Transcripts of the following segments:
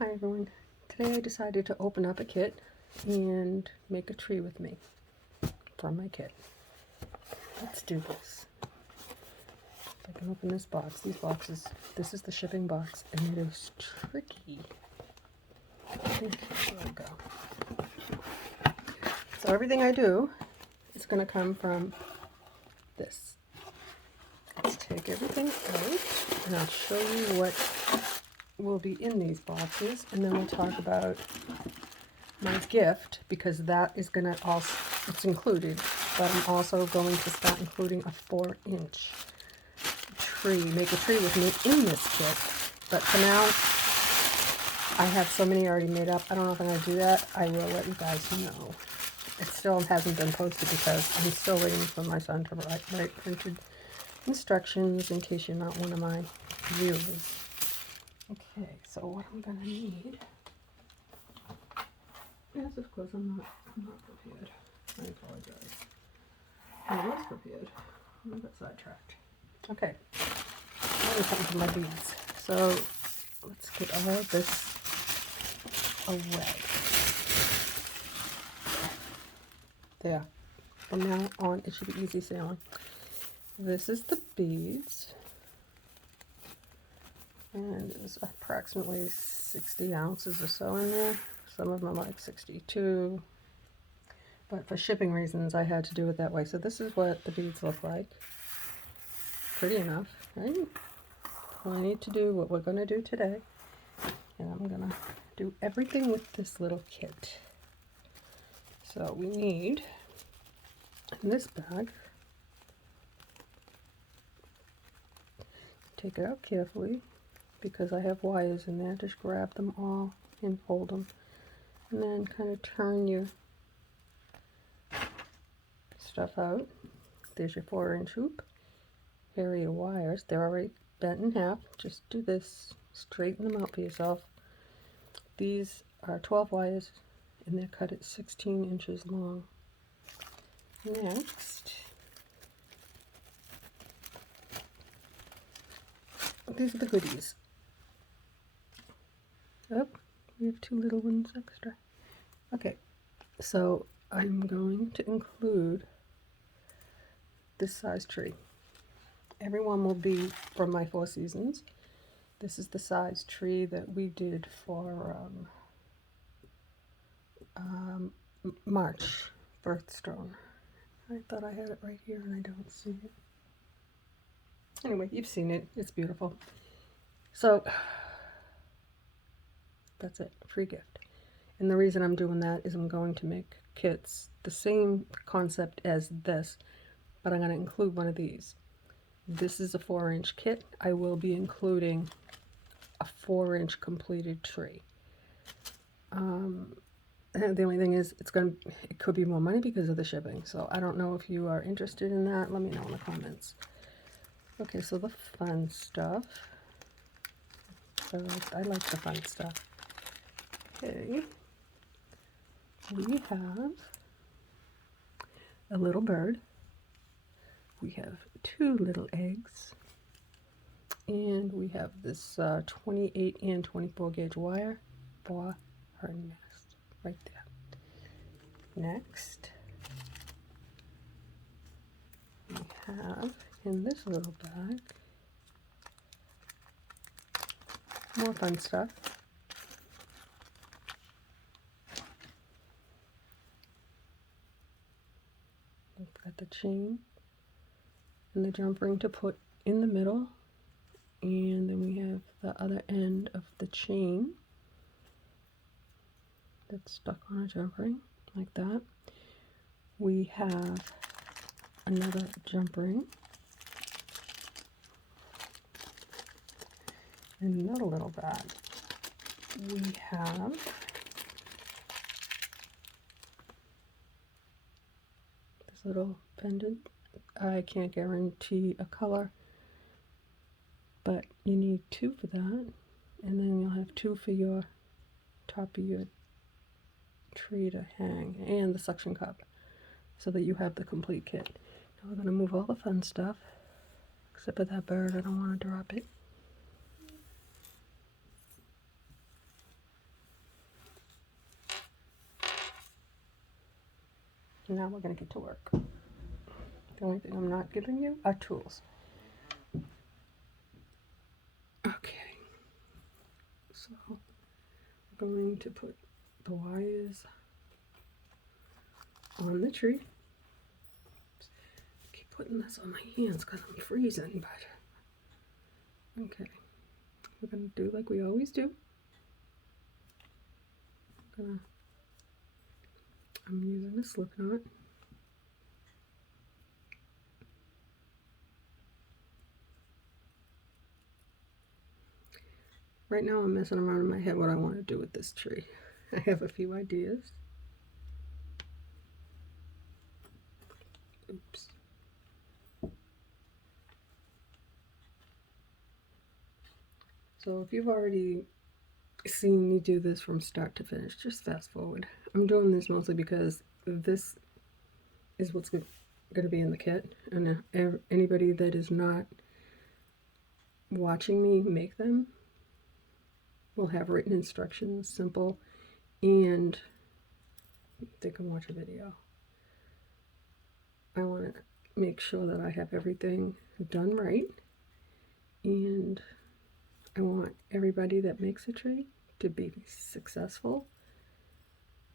Hi everyone. Today I decided to open up a kit and make a tree with me from my kit. Let's do this. If I can open this box, these boxes, this is the shipping box and it is tricky. There we go. So everything I do is going to come from this. Let's take everything out and I'll show you what will be in these boxes, and then we'll talk about my gift, because that is going to also, it's included, but I'm also going to start including a 4-inch tree, make a tree with me in this kit. But for now, I have so many already made up. I don't know if I'm going to do that. I will let you guys know. It still hasn't been posted because I'm still waiting for my son to write printed instructions in case you're not one of my viewers. Okay, so what I'm going to need, yes, of course, I'm not prepared. I apologize. I was prepared. I got sidetracked. Okay, now we're coming to my beads. So let's get all of this away. There. From now on, it should be easy sailing. This is the beads. And there's approximately 60 ounces or so in there. Some of them are like 62. But for shipping reasons, I had to do it that way. So this is what the beads look like. Pretty enough, right? Well, I need to do what we're going to do today. And I'm going to do everything with this little kit. So we need, in this bag, take it out carefully, because I have wires in there. Just grab them all and hold them. And then kind of turn your stuff out. There's your 4-inch hoop. Here are your wires. They're already bent in half. Just do this. Straighten them out for yourself. These are 12 wires and they're cut at 16 inches long. Next, these are the goodies. Oh, we have 2 little ones extra. Okay, so I'm going to include this size tree. Everyone will be from my 4 seasons. This is the size tree that we did for March birthstone. I thought I had it right here and I don't see it. Anyway, you've seen it. It's beautiful. So that's it. Free gift. And the reason I'm doing that is I'm going to make kits the same concept as this, but I'm going to include one of these. This is a 4-inch kit. I will be including a 4-inch completed tree. The only thing is, it could be more money because of the shipping. So I don't know if you are interested in that. Let me know in the comments. Okay, so the fun stuff. So I like the fun stuff. Okay, we have a little bird. We have 2 little eggs. And we have this 28 and 24 gauge wire for her nest right there. Next, we have in this little bag more fun stuff. We've got the chain and the jump ring to put in the middle. And then we have the other end of the chain that's stuck on a jump ring, like that. We have another jump ring. In another little bag, we have this little pendant. I can't guarantee a color, but you need 2 for that, and then you'll have 2 for your top of your tree to hang, and the suction cup, so that you have the complete kit. Now we're going to move all the fun stuff, except for that bird. I don't want to drop it. Now we're going to get to work. The only thing I'm not giving you are tools. Okay, so I'm going to put the wires on the tree. I keep putting this on my hands because I'm freezing, but okay. We're going to do like we always do. I'm using a slip knot. Right now I'm messing around in my head what I want to do with this tree. I have a few ideas. Oops. So if you've already seen me do this from start to finish, just fast forward. I'm doing this mostly because this is what's going to be in the kit, and anybody that is not watching me make them will have written instructions, simple, and they can watch a video. I want to make sure that I have everything done right, and I want everybody that makes a tree to be successful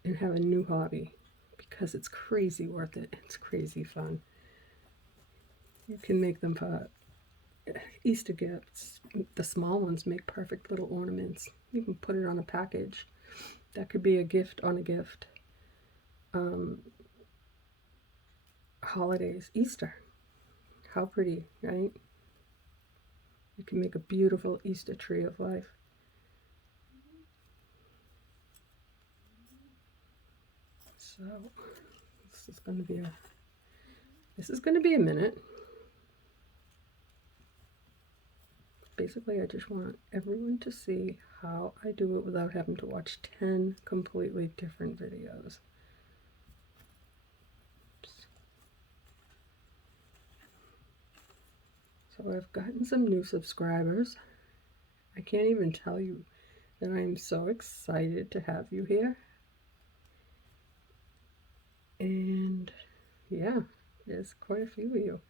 and have a new hobby, because it's crazy worth it. It's crazy fun. You can make them for Easter gifts. The small ones make perfect little ornaments. You can put it on a package. That could be a gift on a gift. Holidays, Easter. How pretty, right? You can make a beautiful Easter tree of life. So this is going to be a minute. Basically, I just want everyone to see how I do it without having to watch 10 completely different videos. Oops. So I've gotten some new subscribers. I can't even tell you that I'm so excited to have you here. And yeah, there's quite a few of you.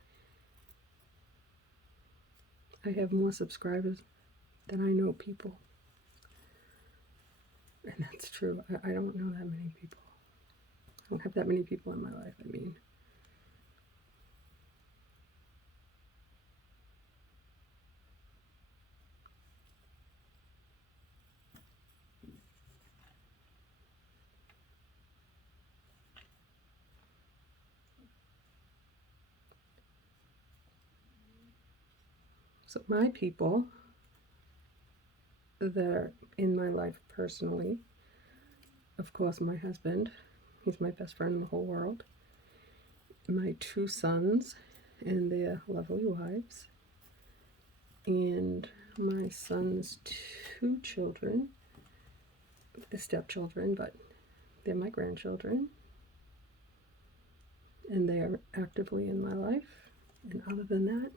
I have more subscribers than I know people. And that's true. I don't know that many people. I don't have that many people in my life, I mean. So my people that are in my life personally, of course my husband, he's my best friend in the whole world, my 2 sons and their lovely wives, and my son's 2 children, the stepchildren, but they're my grandchildren, and they are actively in my life. And other than that,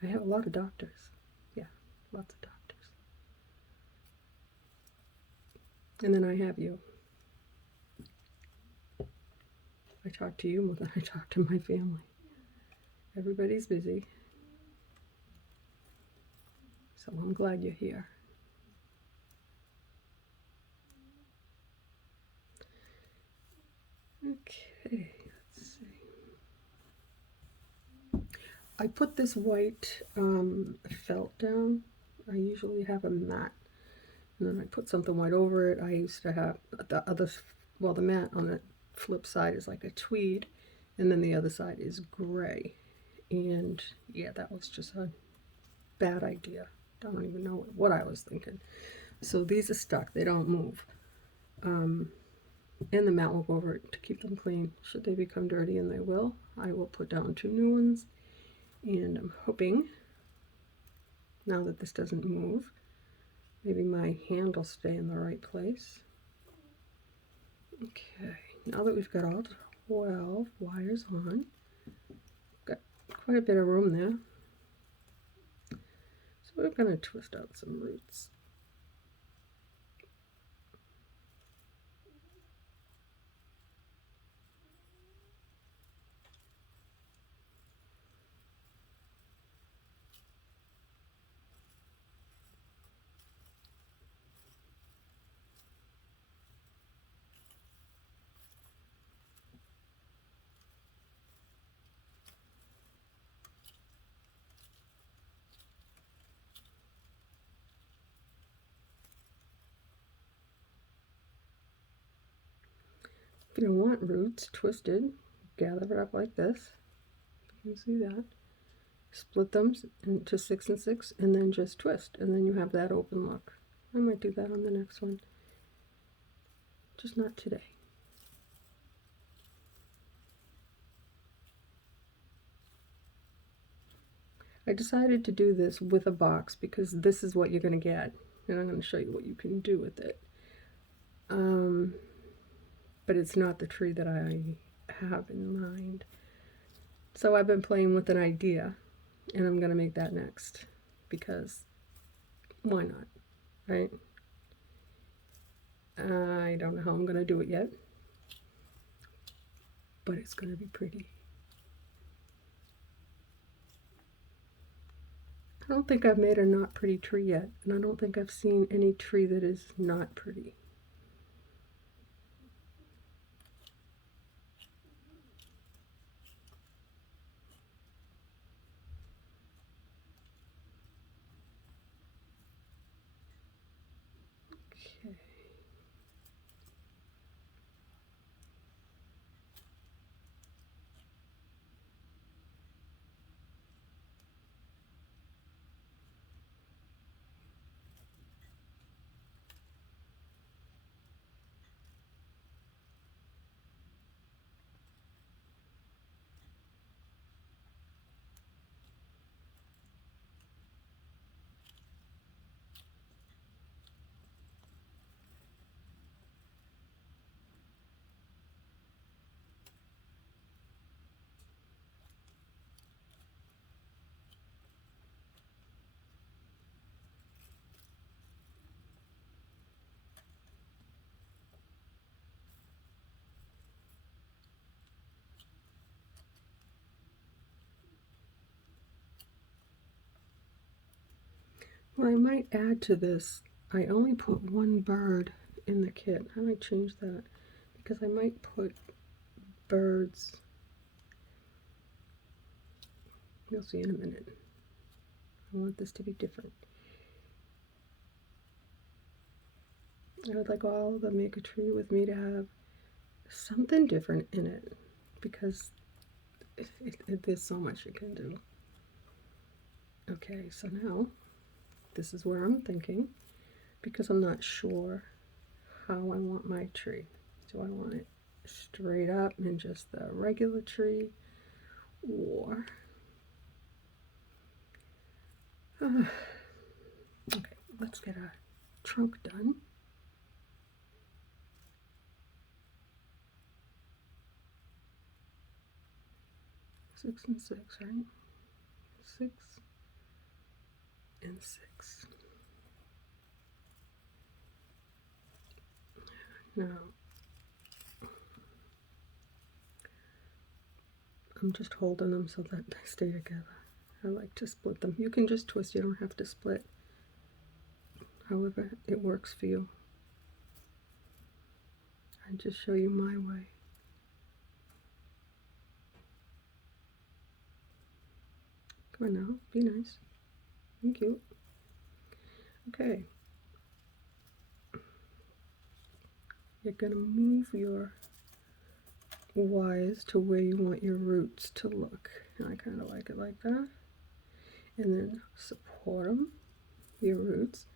I have a lot of doctors. Yeah, lots of doctors. And then I have you. I talk to you more than I talk to my family. Everybody's busy. So I'm glad you're here. Okay, let's see. I put this white felt down. I usually have a mat, and then I put something white over it. I used to have the mat on the flip side is like a tweed, and then the other side is gray. And yeah, that was just a bad idea. I don't even know what I was thinking. So these are stuck, they don't move. And the mat will go over it to keep them clean. Should they become dirty, and they will, I will put down 2 new ones. And I'm hoping, now that this doesn't move, maybe my hand will stay in the right place. Okay, now that we've got all 12 wires on, got quite a bit of room there. So we're going to twist out some roots. If you don't want roots twisted, gather it up like this. You can see that. Split them into 6 and 6 and then just twist, and then you have that open look. I might do that on the next one, just not today. I decided to do this with a box because this is what you're going to get, and I'm going to show you what you can do with it. But it's not the tree that I have in mind. So I've been playing with an idea, and I'm going to make that next, because why not, right? I don't know how I'm going to do it yet, but it's going to be pretty. I don't think I've made a not pretty tree yet, and I don't think I've seen any tree that is not pretty. Okay. Well, I might add to this, I only put one bird in the kit. I might change that, because I might put birds. You'll see in a minute. I want this to be different. I would like all the Make a Tree With Me to have something different in it, because there's so much you can do. Okay, so now this is where I'm thinking, because I'm not sure how I want my tree. Do I want it straight up and just the regular tree, or okay, let's get a trunk done. Six and six, right? 6 and 6. Now, I'm just holding them so that they stay together. I like to split them. You can just twist, you don't have to split. However it works for you. I just show you my way. Come on now, be nice. Thank you. Okay. You're going to move your wires to where you want your roots to look. And I kind of like it like that. And then support them, your roots,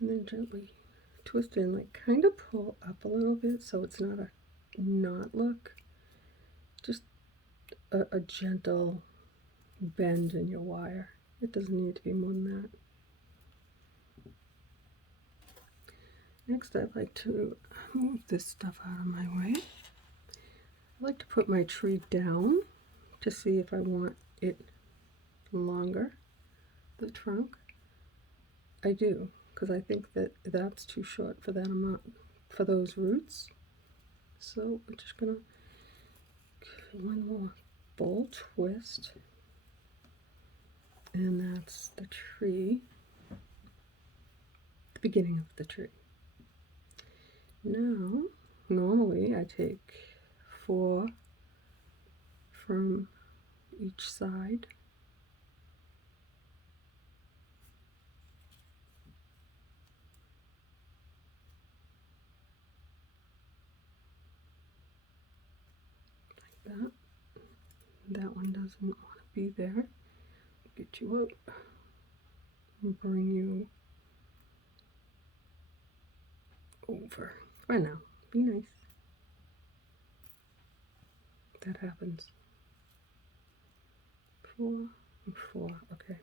and then gently twist in, like kind of pull up a little bit so it's not a knot look. Just a gentle bend in your wire. It doesn't need to be more than that. Next, I'd like to move this stuff out of my way. I like to put my tree down to see if I want it longer, the trunk. I do, because I think that that's too short for that amount, for those roots. So we're just gonna give one more full twist, and that's the tree, the beginning of the tree. Now, normally I take 4 from each side. That one doesn't want to be there. Get you up and bring you over. For now, be nice. That happens. 4 and 4, okay.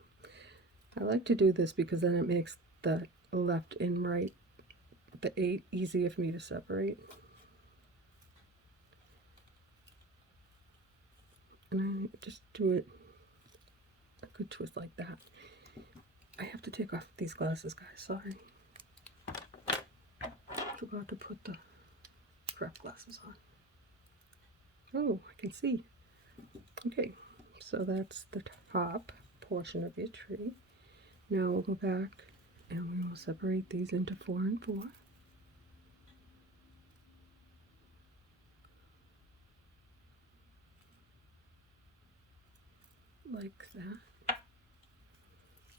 I like to do this because then it makes the left and right, the 8, easier for me to separate. And I just do it a good twist like that. I have to take off these glasses, guys, sorry. Forgot to put the craft glasses on. Oh, I can see. Okay, so that's the top portion of your tree. Now we'll go back and we will separate these into 4 and 4. Like that.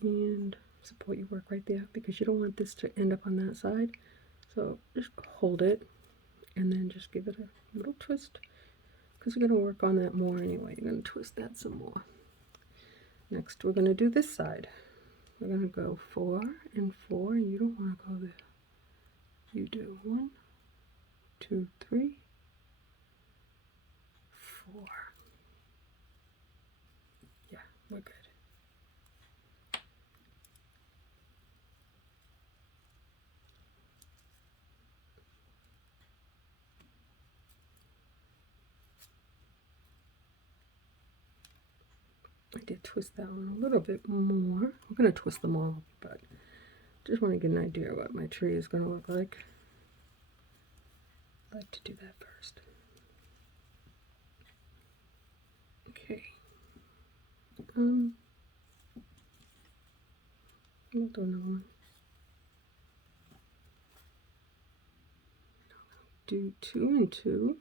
And support your work right there because you don't want this to end up on that side. So just hold it and then just give it a little twist because we're going to work on that more anyway. You're going to twist that some more. Next we're going to do this side. We're going to go 4 and 4, and you don't want to go there. You do 1, 2, 3, 4. Yeah, we're good. I did twist that one a little bit more. I'm going to twist them all, but just want to get an idea of what my tree is going to look like. I like to do that first. Okay. We'll do another one. Do 2 and 2.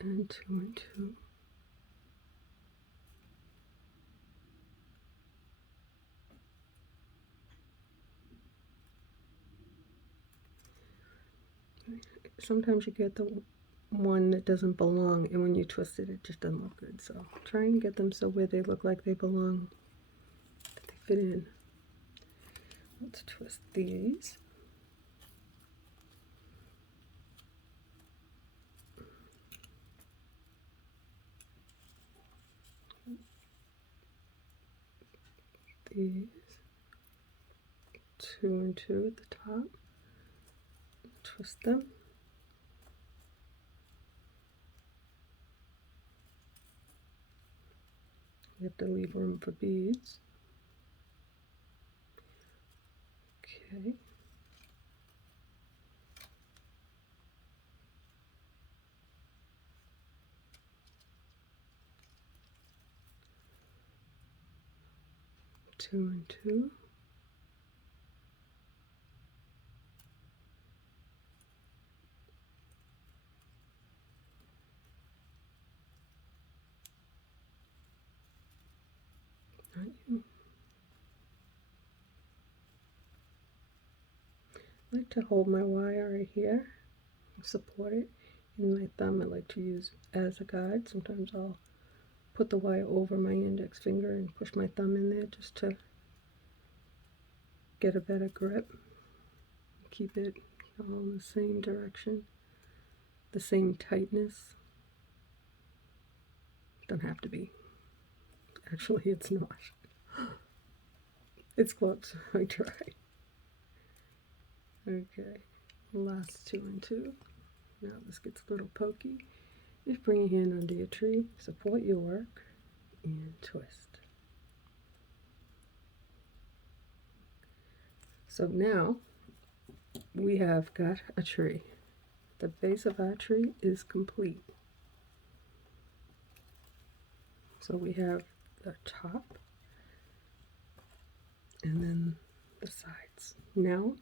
And 2 and 2. Sometimes you get the one that doesn't belong, and when you twist it, it just doesn't look good. So try and get them so where they look like they belong, that they fit in. Let's twist these. These 2 and 2 at the top. Twist them. You have to leave room for beads. Okay. Two and 2. Not you. I like to hold my wire right here, support it, and my thumb I like to use as a guide. Sometimes I'll put the wire over my index finger and push my thumb in there just to get a better grip. Keep it all in the same direction, the same tightness. Don't have to be. Actually, it's not. It's close. I try. Okay, last 2 and 2. Now this gets a little pokey. Just bring your hand under your tree, support your work, and twist. So now we have got a tree. The base of our tree is complete. So we have the top and then the sides. Now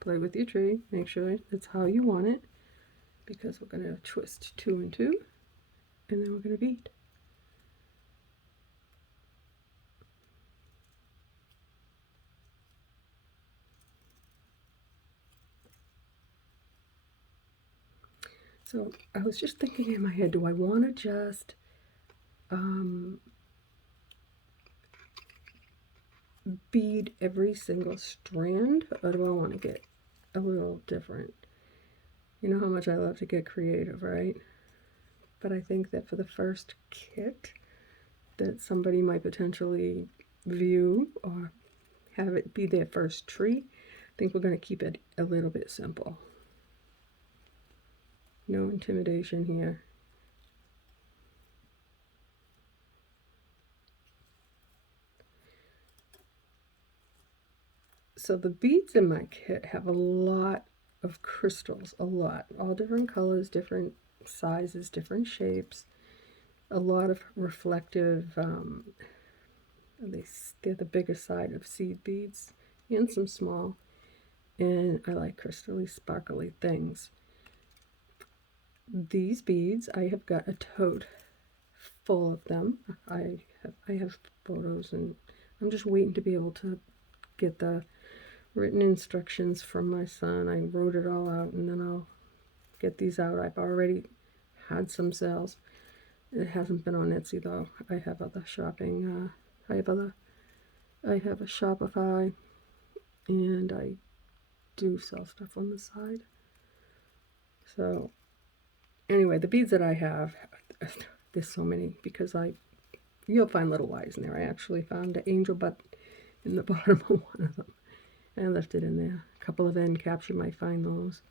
play with your tree, make sure it's how you want it, because we're going to twist 2 and 2, and then we're going to bead. So I was just thinking in my head, do I want to just bead every single strand, or do I want to get a little different? You know how much I love to get creative, right? But I think that for the first kit that somebody might potentially view or have it be their first tree, I think we're going to keep it a little bit simple. No intimidation here. So the beads in my kit have a lot of crystals, a lot, all different colors, different sizes, different shapes, a lot of reflective, they're the bigger side of seed beads, and some small, and I like crystally, sparkly things. These beads, I have got a tote full of them. I have photos, and I'm just waiting to be able to get the written instructions from my son. I wrote it all out, and then I'll get these out. I've already had some sales. It hasn't been on Etsy though. I have other shopping. I have a Shopify, and I do sell stuff on the side. So anyway, the beads that I have, there's so many because you'll find little wires in there. I actually found an angel butt in the bottom of one of them. I left it in there. A couple of end caps, you might find those.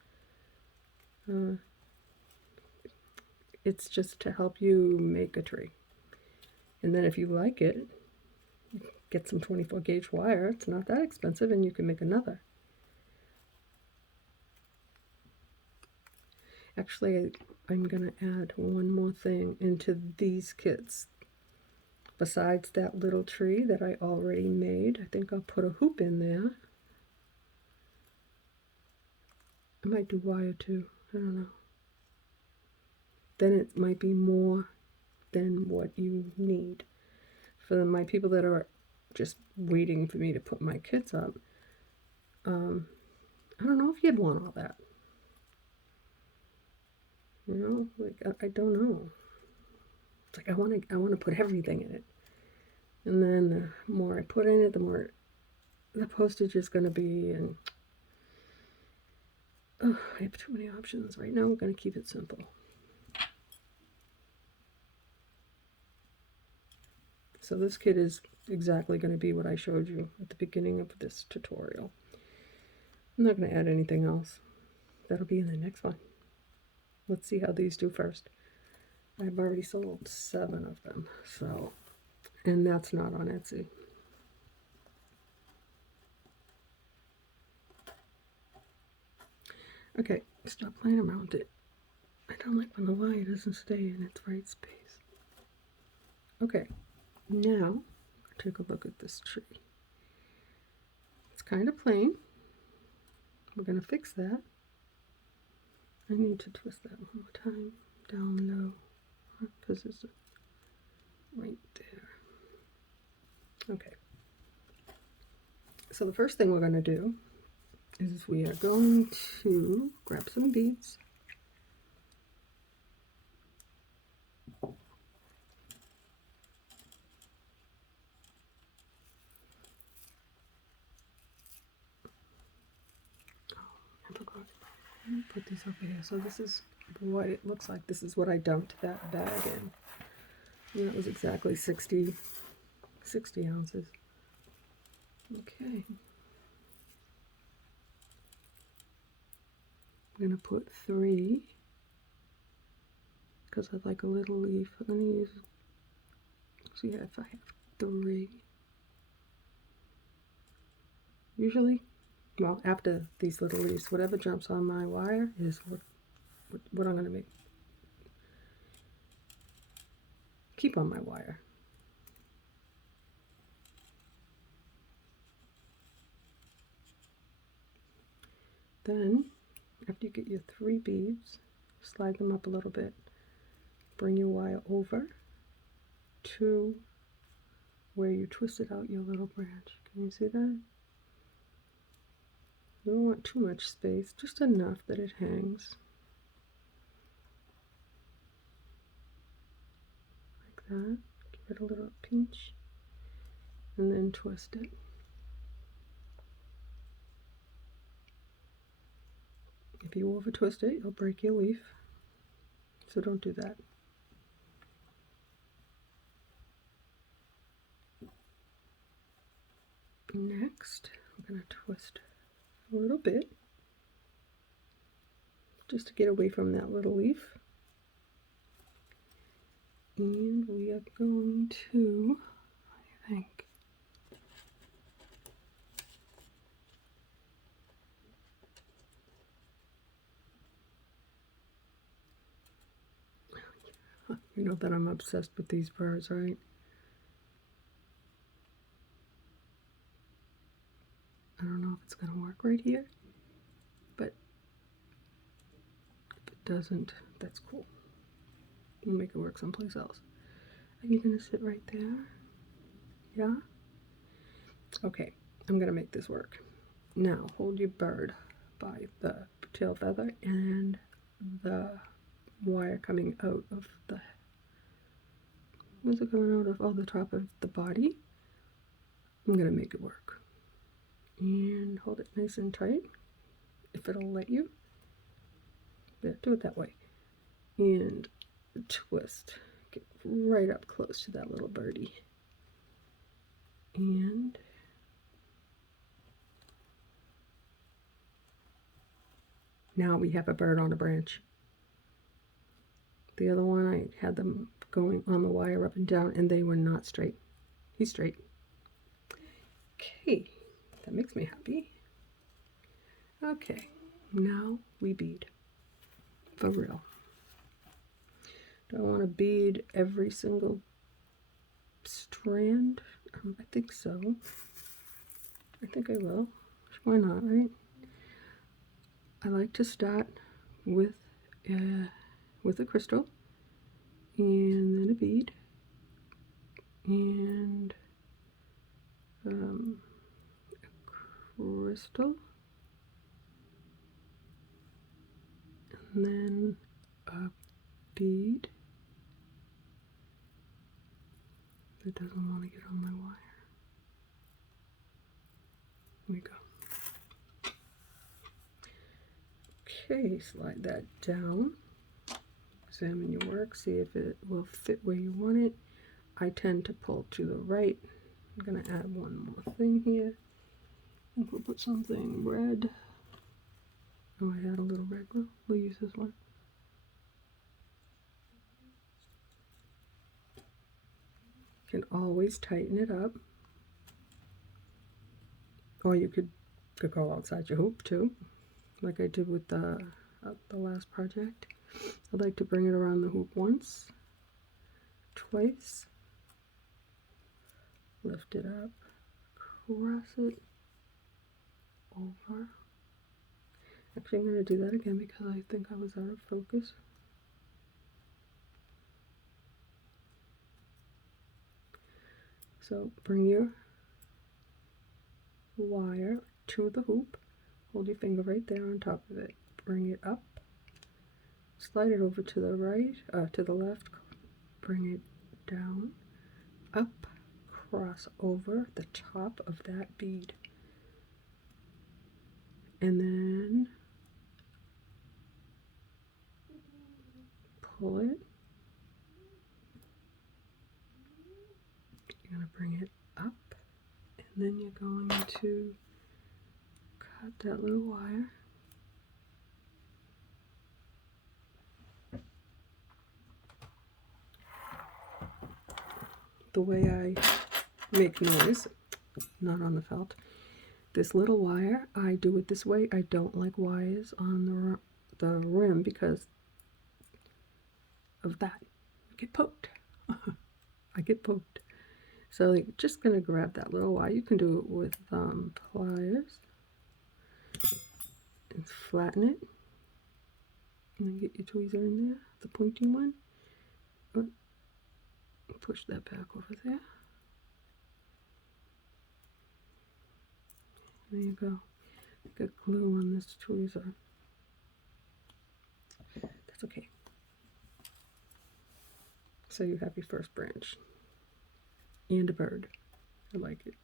It's just to help you make a tree. And then if you like it, get some 24 gauge wire. It's not that expensive, and you can make another. Actually, I'm going to add one more thing into these kits. Besides that little tree that I already made, I think I'll put a hoop in there. I might do wire too. I don't know. Then it might be more than what you need. For my people that are just waiting for me to put my kits up, I don't know if you'd want all that. You know, like I don't know. It's like I want to put everything in it, and then the more I put in it, the more the postage is going to be. And I have too many options right now. We're going to keep it simple. So this kit is exactly going to be what I showed you at the beginning of this tutorial. I'm not going to add anything else. That'll be in the next one. Let's see how these do first. I've already sold 7 of them, so, and that's not on Etsy. Okay, stop playing around with it. I don't like when the wire doesn't stay in its right space. Okay, now take a look at this tree. It's kind of plain. We're going to fix that. I need to twist that one more time down low because it's right there. Okay. So the first thing we're going to do is we are going to grab some beads. Put these over here. So this is what it looks like. This is what I dumped that bag in. And that was exactly 60 ounces. Okay. I'm going to put 3 because I'd like a little leaf. I'm going to use, see if I have 3. Usually, well, after these little leaves, whatever jumps on my wire is what I'm going to make. Keep on my wire. Then, after you get your 3 beads, slide them up a little bit. Bring your wire over to where you twisted out your little branch. Can you see that? You don't want too much space, just enough that it hangs. that, give it a little pinch, and then twist it. If you over twist it, you'll break your leaf, so don't do that. Next, I'm going to twist a little bit, just to get away from that little leaf. And we are going to, what do you think? You know that I'm obsessed with these birds, right? I don't know if it's going to work right here, but if it doesn't, that's cool. We'll make it work someplace else. Are you going to sit right there? Yeah? Okay, I'm going to make this work. Now, hold your bird by the tail feather and the wire coming out of the, where's it coming out of? Oh, the top of the body. I'm going to make it work. And hold it nice and tight, if it'll let you. Yeah, do it that way. And twist. Get right up close to that little birdie. And now we have a bird on a branch. The other one, I had them going on the wire up and down, and they were not straight. He's straight. Okay, that makes me happy. Okay, now we bead. For real. Do I want to bead every single strand? I think so. I think I will. Why not, right? I like to start with a crystal, and then a bead, and a crystal, and then a bead. It doesn't want to get on my wire. There we go. Okay, slide that down. Examine your work, see if it will fit where you want it. I tend to pull to the right. I'm going to add one more thing here. I think we'll put something red. Oh, I had a little red glue. We'll use this one. You can always tighten it up. Or you could go outside your hoop too, like I did with the last project. I'd like to bring it around the hoop once, twice, lift it up, cross it over. Actually, I'm going to do that again because I think I was out of focus. So bring your wire to the hoop, hold your finger right there on top of it, bring it up, slide it over to the right, to the left, bring it down, up, cross over the top of that bead, and then pull it. You're going to bring it up, and then you're going to cut that little wire. The way I make noise, not on the felt, this little wire, I do it this way. I don't like wires on the rim because of that. I get poked. I get poked. So you're just going to grab that little wire. You can do it with pliers and flatten it. And then get your tweezer in there, the pointy one. Push that back over there. There you go. Got glue on this tweezer. That's okay. So you have your first branch and a bird. I like it.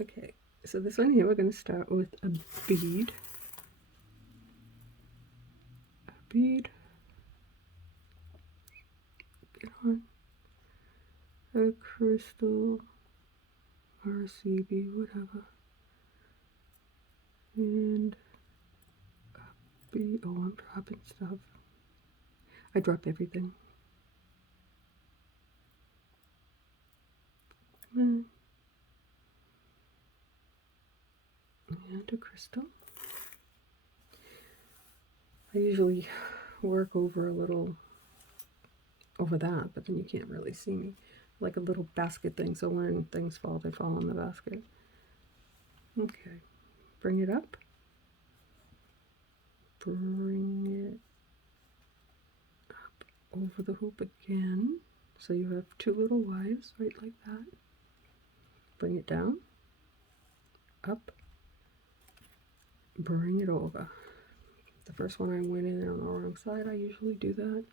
Okay, so this one here, we're going to start with a bead. A bead. Get on. A crystal or a CB, whatever. And a bead. Oh, I'm dropping stuff. I drop everything. And a crystal. I usually work over a little over that, but then you can't really see me. Like a little basket thing, so when things fall, they fall in the basket. Okay, bring it up. Bring it up over the hoop again. So you have two little Y's, right like that. Bring it down, up, bring it over. The first one I went in on the wrong side, I usually do that.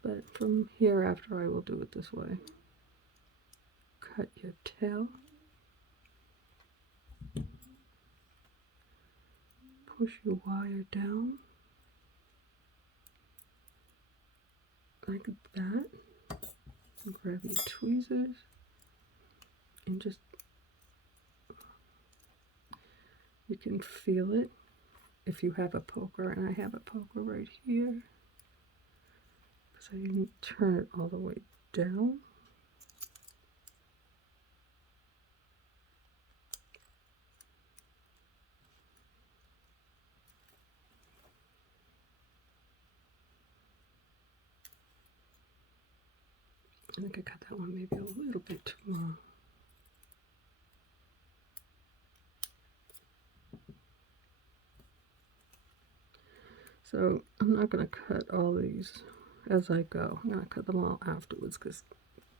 But from here after I will do it this way. Cut your tail. Push your wire down. Like that. And grab your tweezers. And just, you can feel it if you have a poker, and I have a poker right here. So you can turn it all the way down. I think I cut that one maybe a little bit too long. So I'm not going to cut all these as I go. I'm going to cut them all afterwards because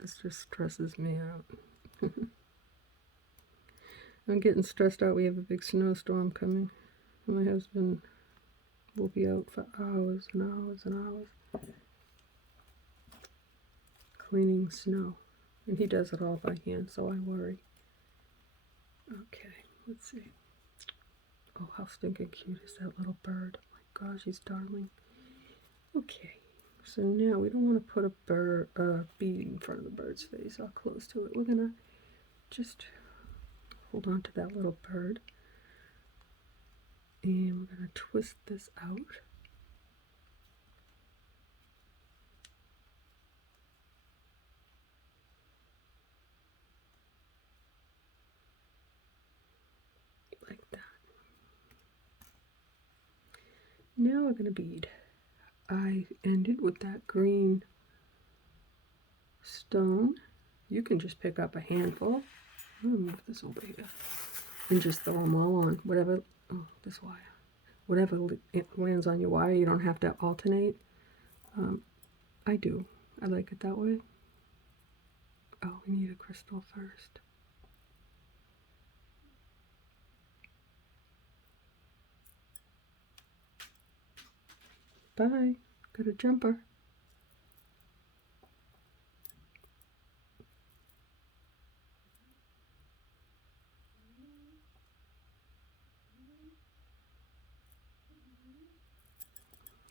this just stresses me out. I'm getting stressed out. We have a big snowstorm coming. My husband will be out for hours and hours and hours cleaning snow. And he does it all by hand, so I worry. Okay, let's see. Oh, how stinking cute is that little bird. Oh my gosh, he's darling. Okay, so now we don't want to put a bead in front of the bird's face, or close to it. We're going to just hold on to that little bird. And we're going to twist this out. Like that. Now we're going to bead. I ended with that green stone. You can just pick up a handful. I'm going to move this over here. And just throw them all on. Whatever, oh, this wire. Whatever lands on your wire, you don't have to alternate. I do. I like it that way. Oh, we need a crystal first. Bye. Got a jumper.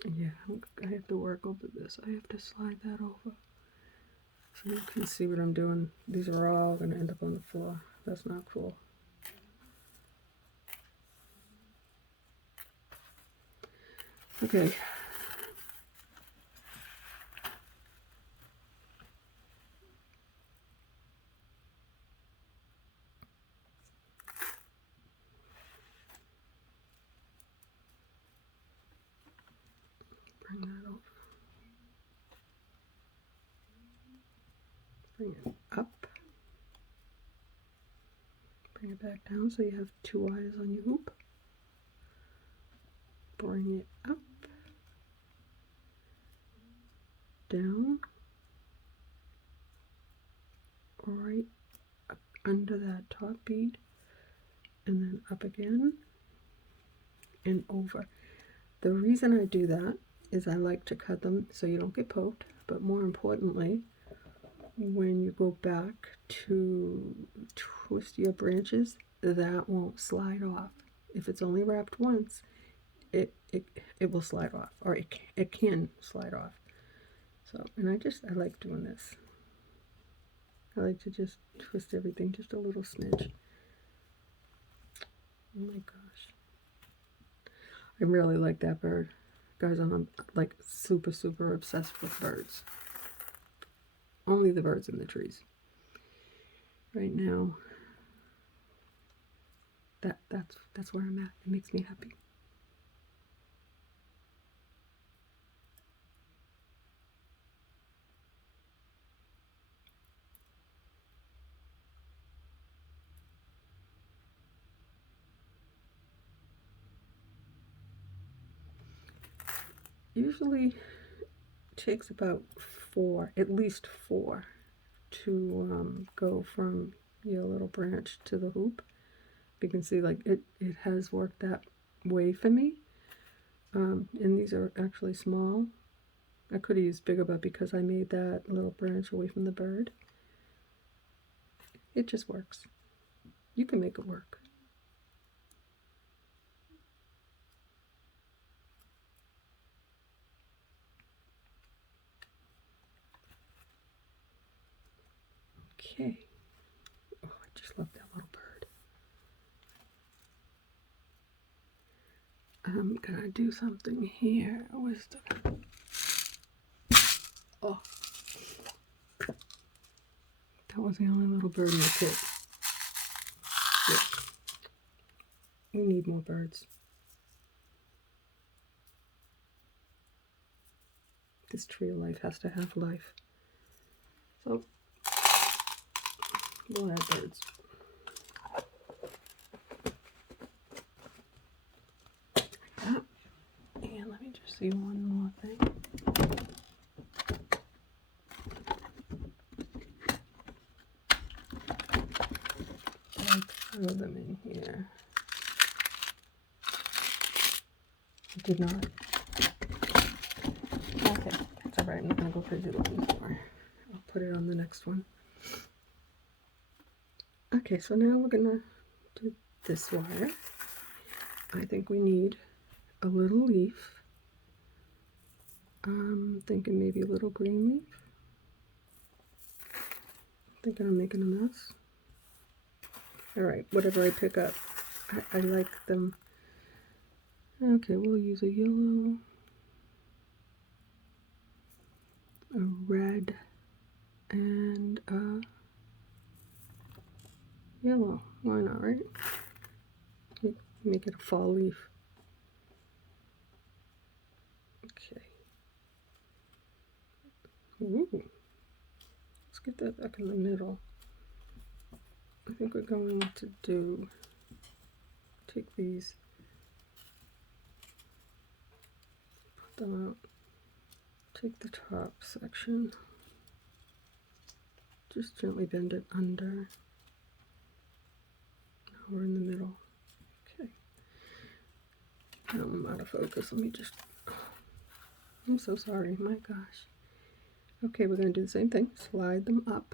Yeah, I have to work over this. I have to slide that over. So you can see what I'm doing. These are all going to end up on the floor. That's not cool. Okay. Bring that over. Bring it up. Bring it back down so you have two wires on your hoop. Bring it up. Down. Right up under that top bead. And then up again. And over. The reason I do that is I like to cut them so you don't get poked. But more importantly, when you go back to twist your branches, that won't slide off. If it's only wrapped once, it will slide off, or it can slide off. So, and I like doing this. I like to just twist everything just a little smidge. Oh my gosh. I really like that bird. Guys, I'm like super, super obsessed with birds. Only the birds in the trees. Right now, that's where I'm at. It makes me happy. Usually takes about 4, at least 4, to go from your little branch to the hoop. You can see like it has worked that way for me. And these are actually small. I could have used bigger, but because I made that little branch away from the bird, it just works. You can make it work. Okay. Oh, I just love that little bird. I'm gonna do something here with the... Oh. That was the only little bird in the kit. Yeah. We need more birds. This tree of life has to have life. So, we'll add birds. Like that. And let me just see one more thing. I'll throw them in here. I did not. Okay, that's alright. I'm not going to go crazy looking for. I'll put it on the next one. Okay, so now we're going to do this wire. I think we need a little leaf. I'm thinking maybe a little green leaf. Thinking I'm making a mess. Alright, whatever I pick up. I like them. Okay, we'll use a yellow, a red, and a yellow. Why not, right? Make it a fall leaf. Okay. Ooh. Let's get that back in the middle. I think we're going to take these, put them out, take the top section, just gently bend it under. Now we're in the middle. Okay. Now I'm out of focus. Let me just, I'm so sorry, my gosh. Okay, we're going to do the same thing. Slide them up.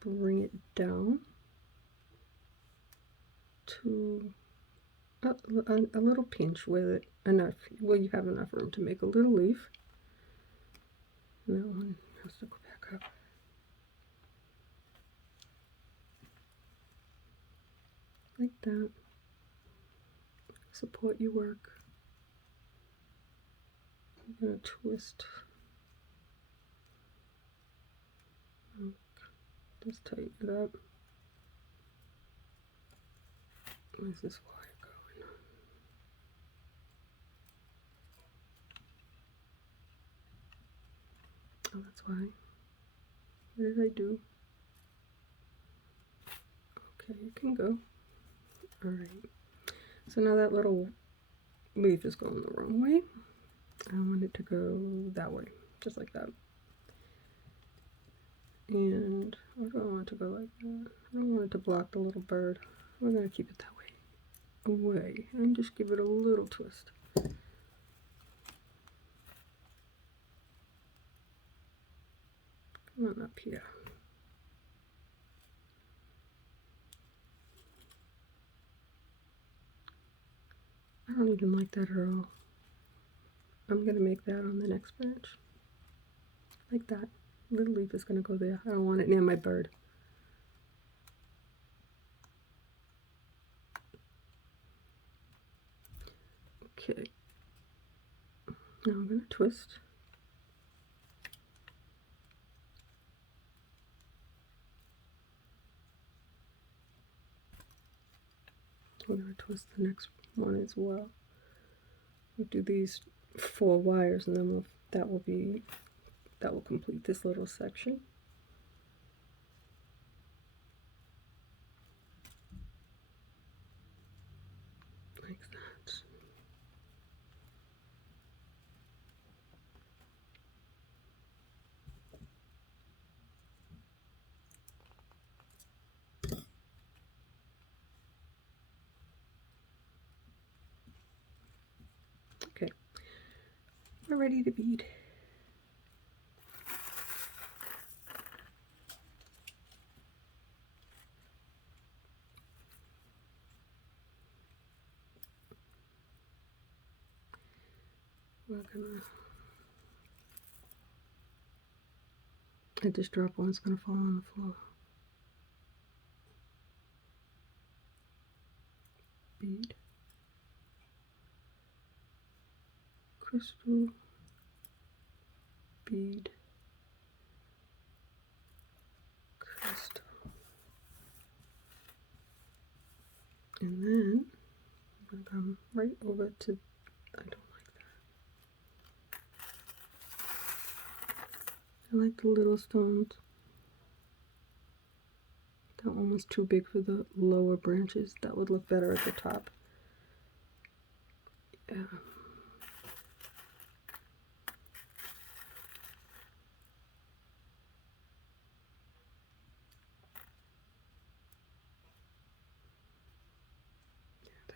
Bring it down to a little pinch with it. Enough. Well, you have enough room to make a little leaf. And that one has to go back up. Like that. Support your work. I'm going to twist. Just tighten it up. Where's this wire going? Oh, that's why. What did I do? Okay, you can go. Alright. So now that little leaf is going the wrong way. I want it to go that way. Just like that. And I don't want it to go like that. I don't want it to block the little bird. We're going to keep it that way. Away. And just give it a little twist. One up here. I don't even like that at all. I'm going to make that on the next branch. Like that. Little leaf is going to go there. I don't want it near my bird. Okay. Now I'm going to twist. We're going to twist the next one as well. We'll do these 4 wires, and then that will complete this little section. Like that. Okay, we're ready to bead. We're gonna, I just dropped one, it's gonna fall on the floor. Bead, crystal, bead, crystal. And then I'm gonna come right over to, I don't like that. I like the little stones. That one was too big for the lower branches. That would look better at the top. Yeah.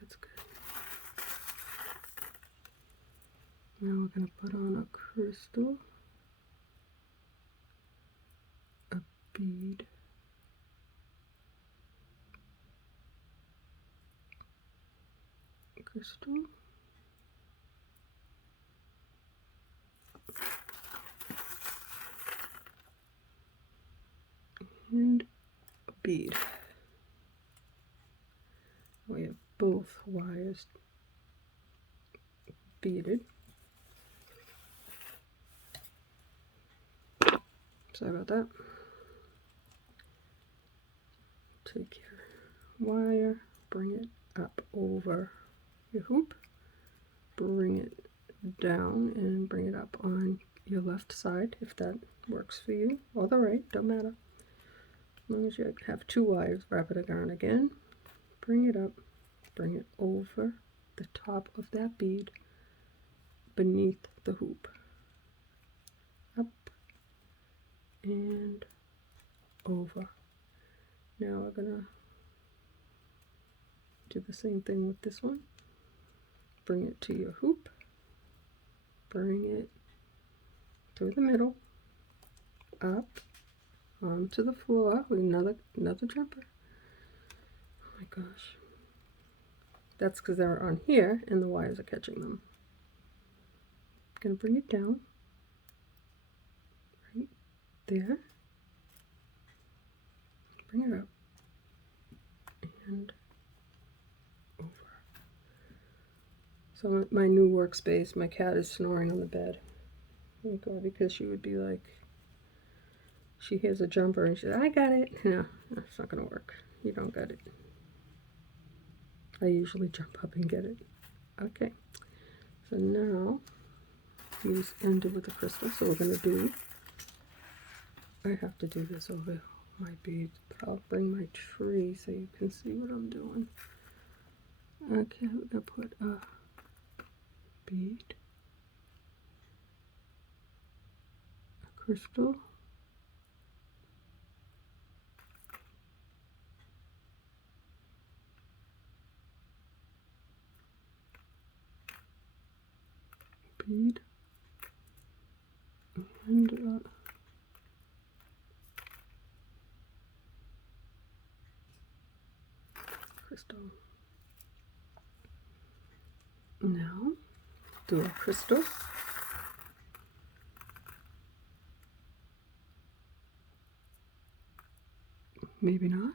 That's good. Now we're going to put on a crystal, a bead, crystal, and a bead. We have both wires beaded. Sorry about that. Take your wire, bring it up over your hoop, bring it down and bring it up on your left side if that works for you, or the right, don't matter. As long as you have 2 wires, wrap it around again, bring it up, bring it over the top of that bead beneath the hoop, up and over. Now we're gonna do the same thing with this one. Bring it to your hoop, bring it through the middle, up onto the floor with another jumper. Oh my gosh. That's because they're on here and the wires are catching them. I'm gonna bring it down right there. Bring it up and over. So my new workspace, my cat is snoring on the bed. Oh God, because she would be like, she hears a jumper and she's like, I got it. No, that's not gonna work. You don't got it. I usually jump up and get it. Okay, so now we ended with the crystal, so we're gonna do, I have to do this over my beads, but I'll bring my tree so you can see what I'm doing. Okay, we're gonna put a bead, a crystal, bead, and Now do a crystal. Maybe not.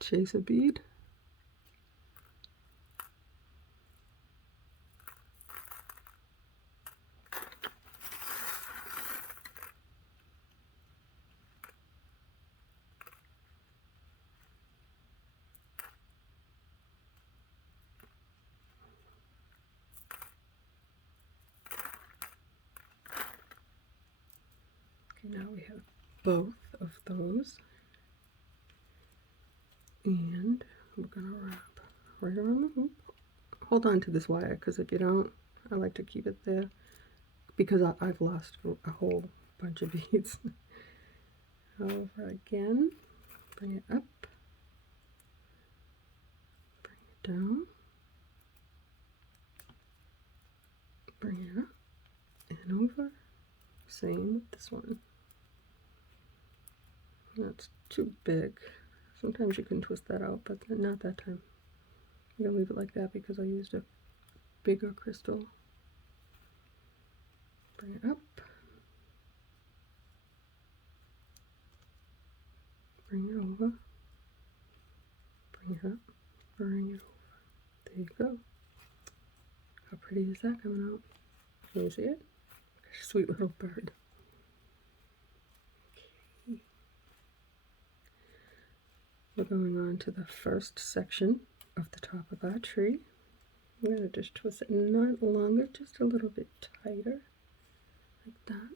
Chase a bead. Okay, now we have both of those. And we're gonna wrap right around the hoop. Hold on to this wire, because if you don't, I like to keep it there because I've lost a whole bunch of beads. Over again, bring it up, bring it down, bring it up and over. Same with this one. That's too big. Sometimes you can twist that out, but not that time. I'm gonna leave it like that because I used a bigger crystal. Bring it up, bring it over, bring it up, bring it over. There you go. How pretty is that coming out? Can you see it? Sweet little bird. Okay. We're going on to the first section of the top of our tree. I'm going to just twist it not longer, just a little bit tighter, like that.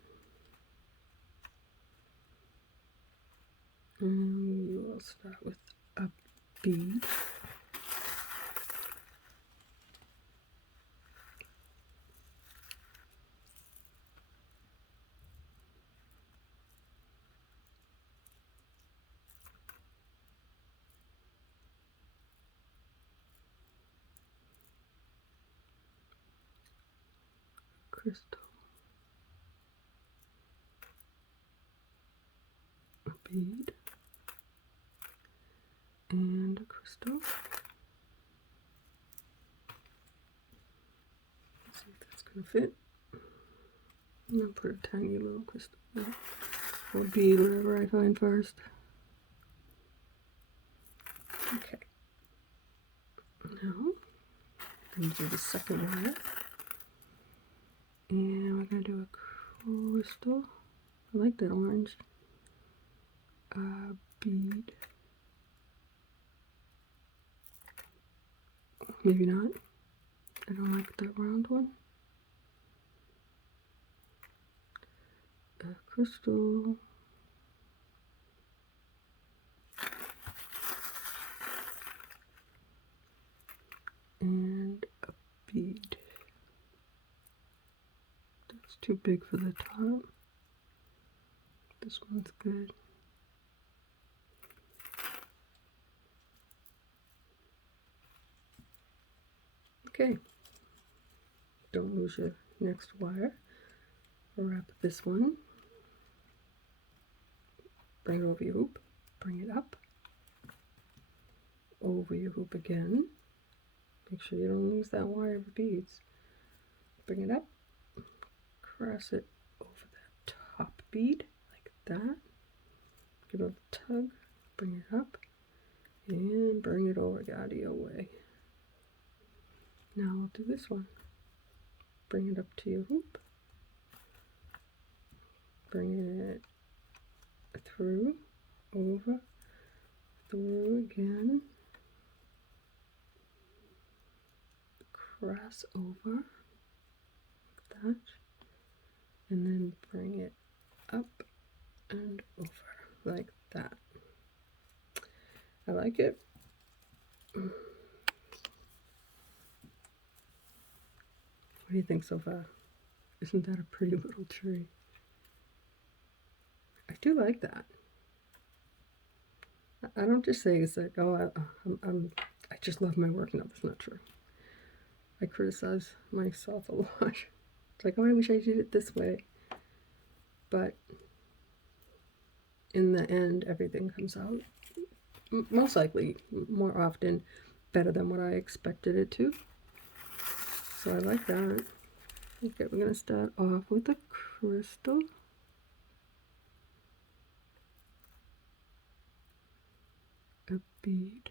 And we will start with a bead. Crystal. A bead. And a crystal. Let's see if that's going to fit. I'm going to put a tiny little crystal in. Or bead, whatever I find first. Okay. Now, I'm going to do the second wire. And we're going to do a crystal. I like that orange. Bead. Maybe not. I don't like that round one. A crystal. And a bead. That's too big for the top. This one's good. Okay. Don't lose your next wire. Wrap this one. Bring it over your hoop. Bring it up. Over your hoop again. Make sure you don't lose that wire of beads. Bring it up. Cross it over that top bead like that. Give it a tug. Bring it up. And bring it over out of your way. Now I'll do this one. Bring it up to your hoop. Bring it through, over, through again. Cross over, like that. And then bring it up and over, like that. I like it. What do you think so far? Isn't that a pretty little tree? I do like that. I don't just say it's like, oh, I just love my work. No, that's not true. I criticize myself a lot. It's like, oh, I wish I did it this way. but in the end, everything comes out most likely more often better than what I expected it to. So I like that. Okay, we're going to start off with a crystal. A bead.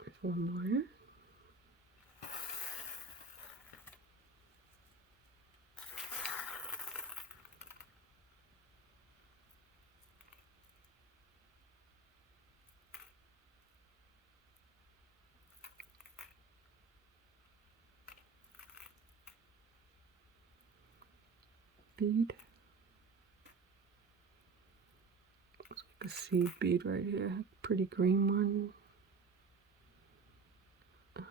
There's one more. Bead. It's like a seed bead right here. Pretty green one.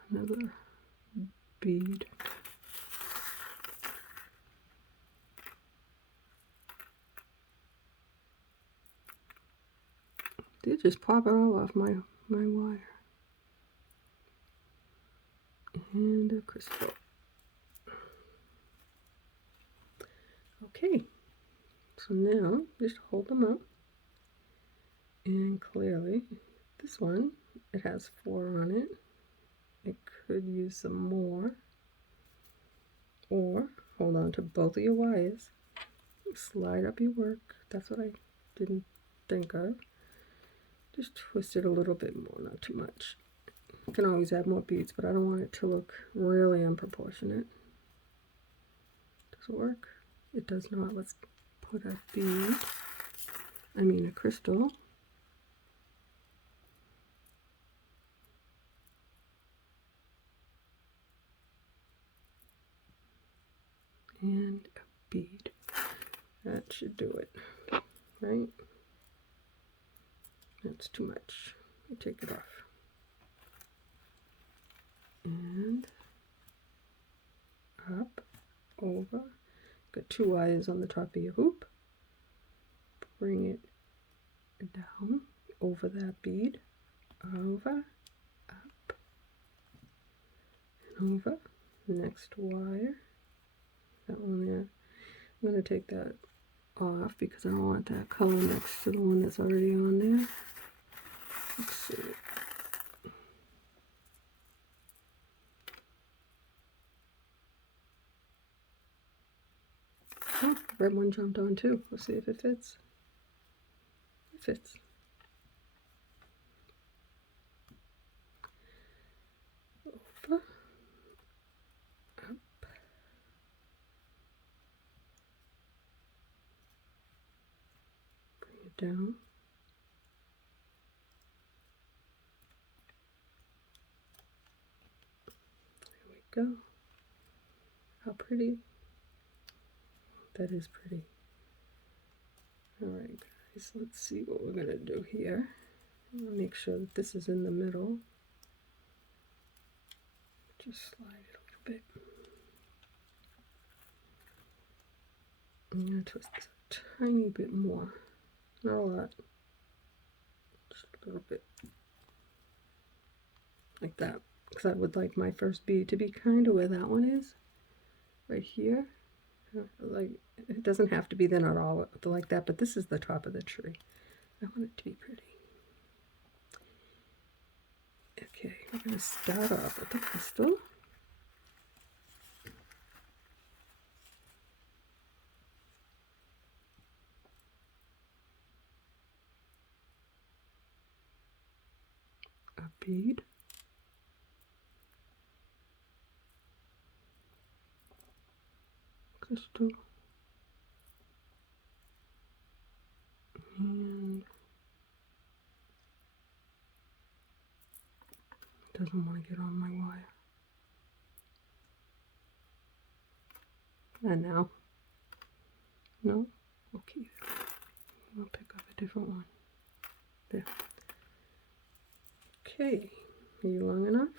Another bead. They just pop it all off my wire. And a crystal. Okay, so now just hold them up. And clearly, this one, it has 4 on it. It could use some more. Or hold on to both of your wires. Slide up your work. That's what I didn't think of. Just twist it a little bit more, not too much. You can always add more beads, but I don't want it to look really unproportionate. Does it work? It does not. Let's put a bead, a crystal. And a bead. That should do it, right? That's too much. I take it off. And up, over. Got 2 wires on the top of your hoop. Bring it down over that bead, over, up, and over. Next wire, that one there. I'm going to take that off because I don't want that color next to the one that's already on there. Let's see. Oh, red one jumped on too. Let's see if it fits. It fits. Over, up, bring it down. There we go. How pretty. That is pretty. Alright guys, let's see what we're going to do here. Make sure that this is in the middle. Just slide it a little bit. I'm going to twist this a tiny bit more. Not a lot. Just a little bit. Like that. Because I would like my first bead to be kind of where that one is. Right here. Like, it doesn't have to be, they're not all like that, but this is the top of the tree. I want it to be pretty. Okay, we're going to start off with the crystal. A bead. Crystal. And it doesn't want to get on my wire. And now? No? Okay. I'll pick up a different one. There. Okay. Are you long enough?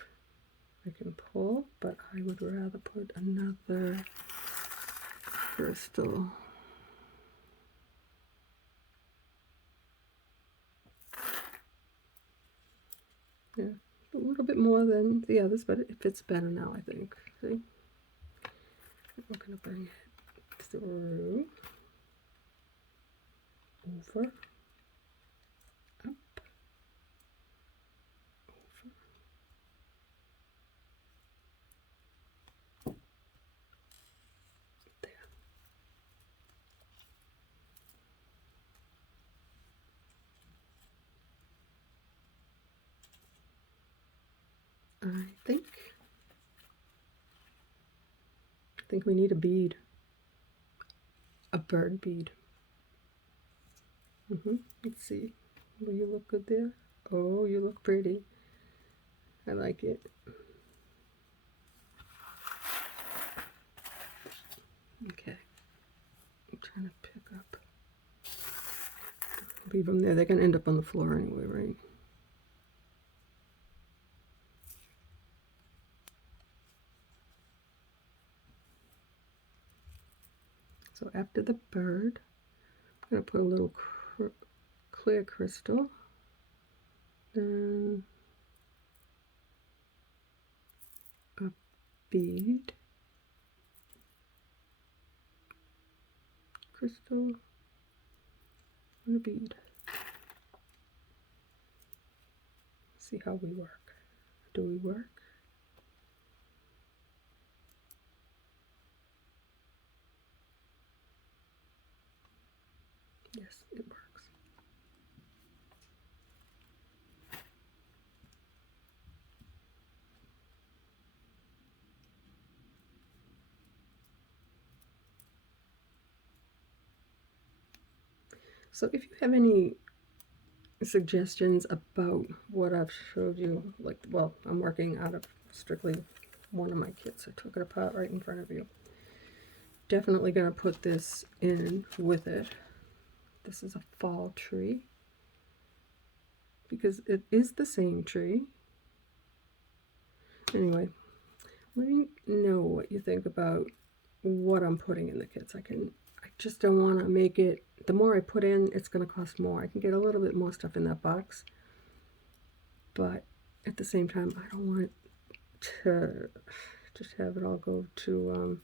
I can pull, but I would rather put another crystal Yeah, a little bit more than the others, but it fits better now, I think. See? We're going to bring it through, over, up, over, there. I think we need a bead, a bird bead. Let's see. Will you look good there? Oh, you look pretty. I like it. Okay. I'm trying to pick up. Leave them there. They're going to end up on the floor anyway, right? So after the bird, I'm going to put a little clear crystal. Then a bead. Crystal and a bead. See how we work. Do we work? Yes, it works. So if you have any suggestions about what I've showed you, like, well, I'm working out of strictly one of my kits. I took it apart right in front of you. Definitely going to put this in with it. This is a fall tree because it is the same tree. Anyway, let me know what you think about what I'm putting in the kits. I just don't want to make it, the more I put in, it's going to cost more. I can get a little bit more stuff in that box, but at the same time, I don't want to just have it all go to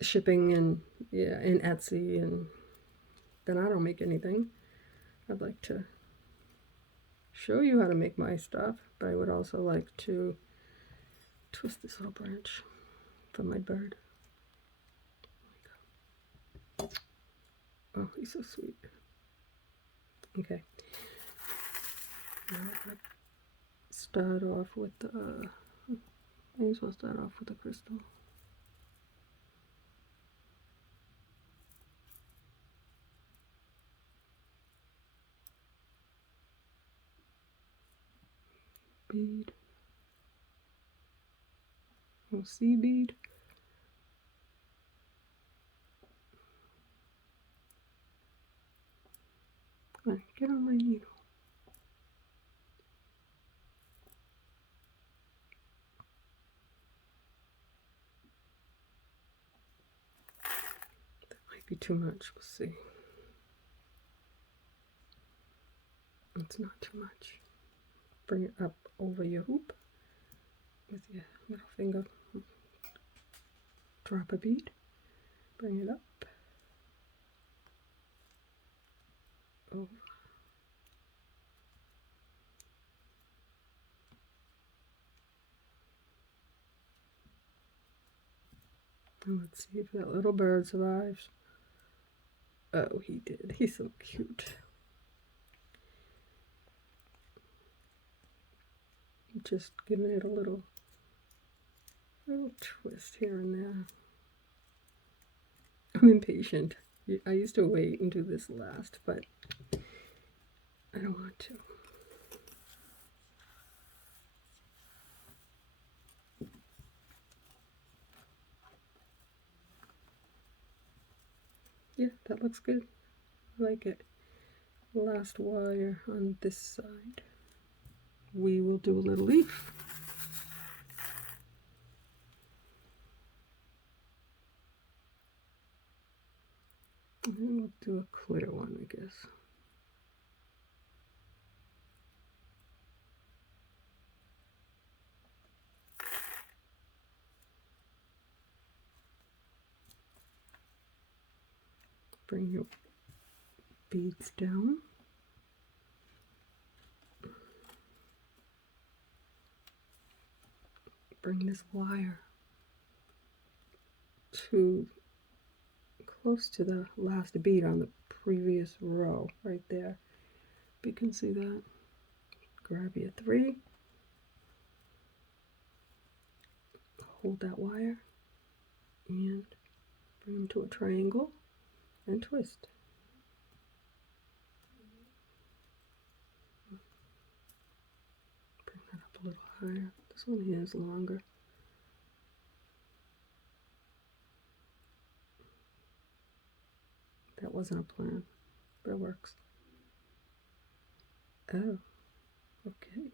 shipping and Etsy, and then I don't make anything. I'd like to show you how to make my stuff, but I would also like to twist this little branch for my bird. Oh, he's so sweet. Okay. Now I'm going to start off with the, may as well start off with the crystal. Bead. Oh, sea bead. Come on, get on my needle. That might be too much. We'll see. It's not too much. Bring it up over your hoop with your middle finger. Drop a bead. Bring it up. Over. And let's see if that little bird survives. Oh, he did. He's so cute. Just giving it a little twist here and there. I'm impatient. I used to wait and do this last, but I don't want to. Yeah, that looks good. I like it. Last wire on this side. We will do a little leaf. And then we'll do a clear one, I guess. Bring your beads down. Bring this wire to close to the last bead on the previous row, right there. You can see that. Grab your 3, hold that wire, and bring them to a triangle and twist. Bring that up a little higher. This one here is longer. That wasn't a plan, but it works. Oh, okay.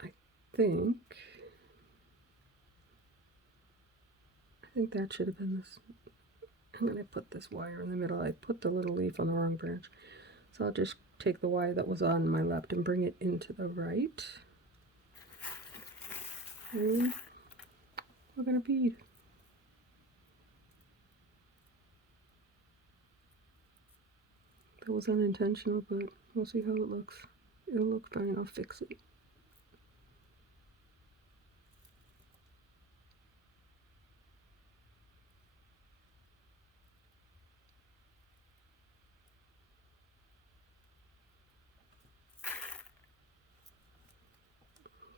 I think that should have been this. I'm going to put this wire in the middle. I put the little leaf on the wrong branch. So I'll just take the wire that was on my left and bring it into the right. And we're going to bead. That was unintentional, but we'll see how it looks. It'll look fine. I'll fix it.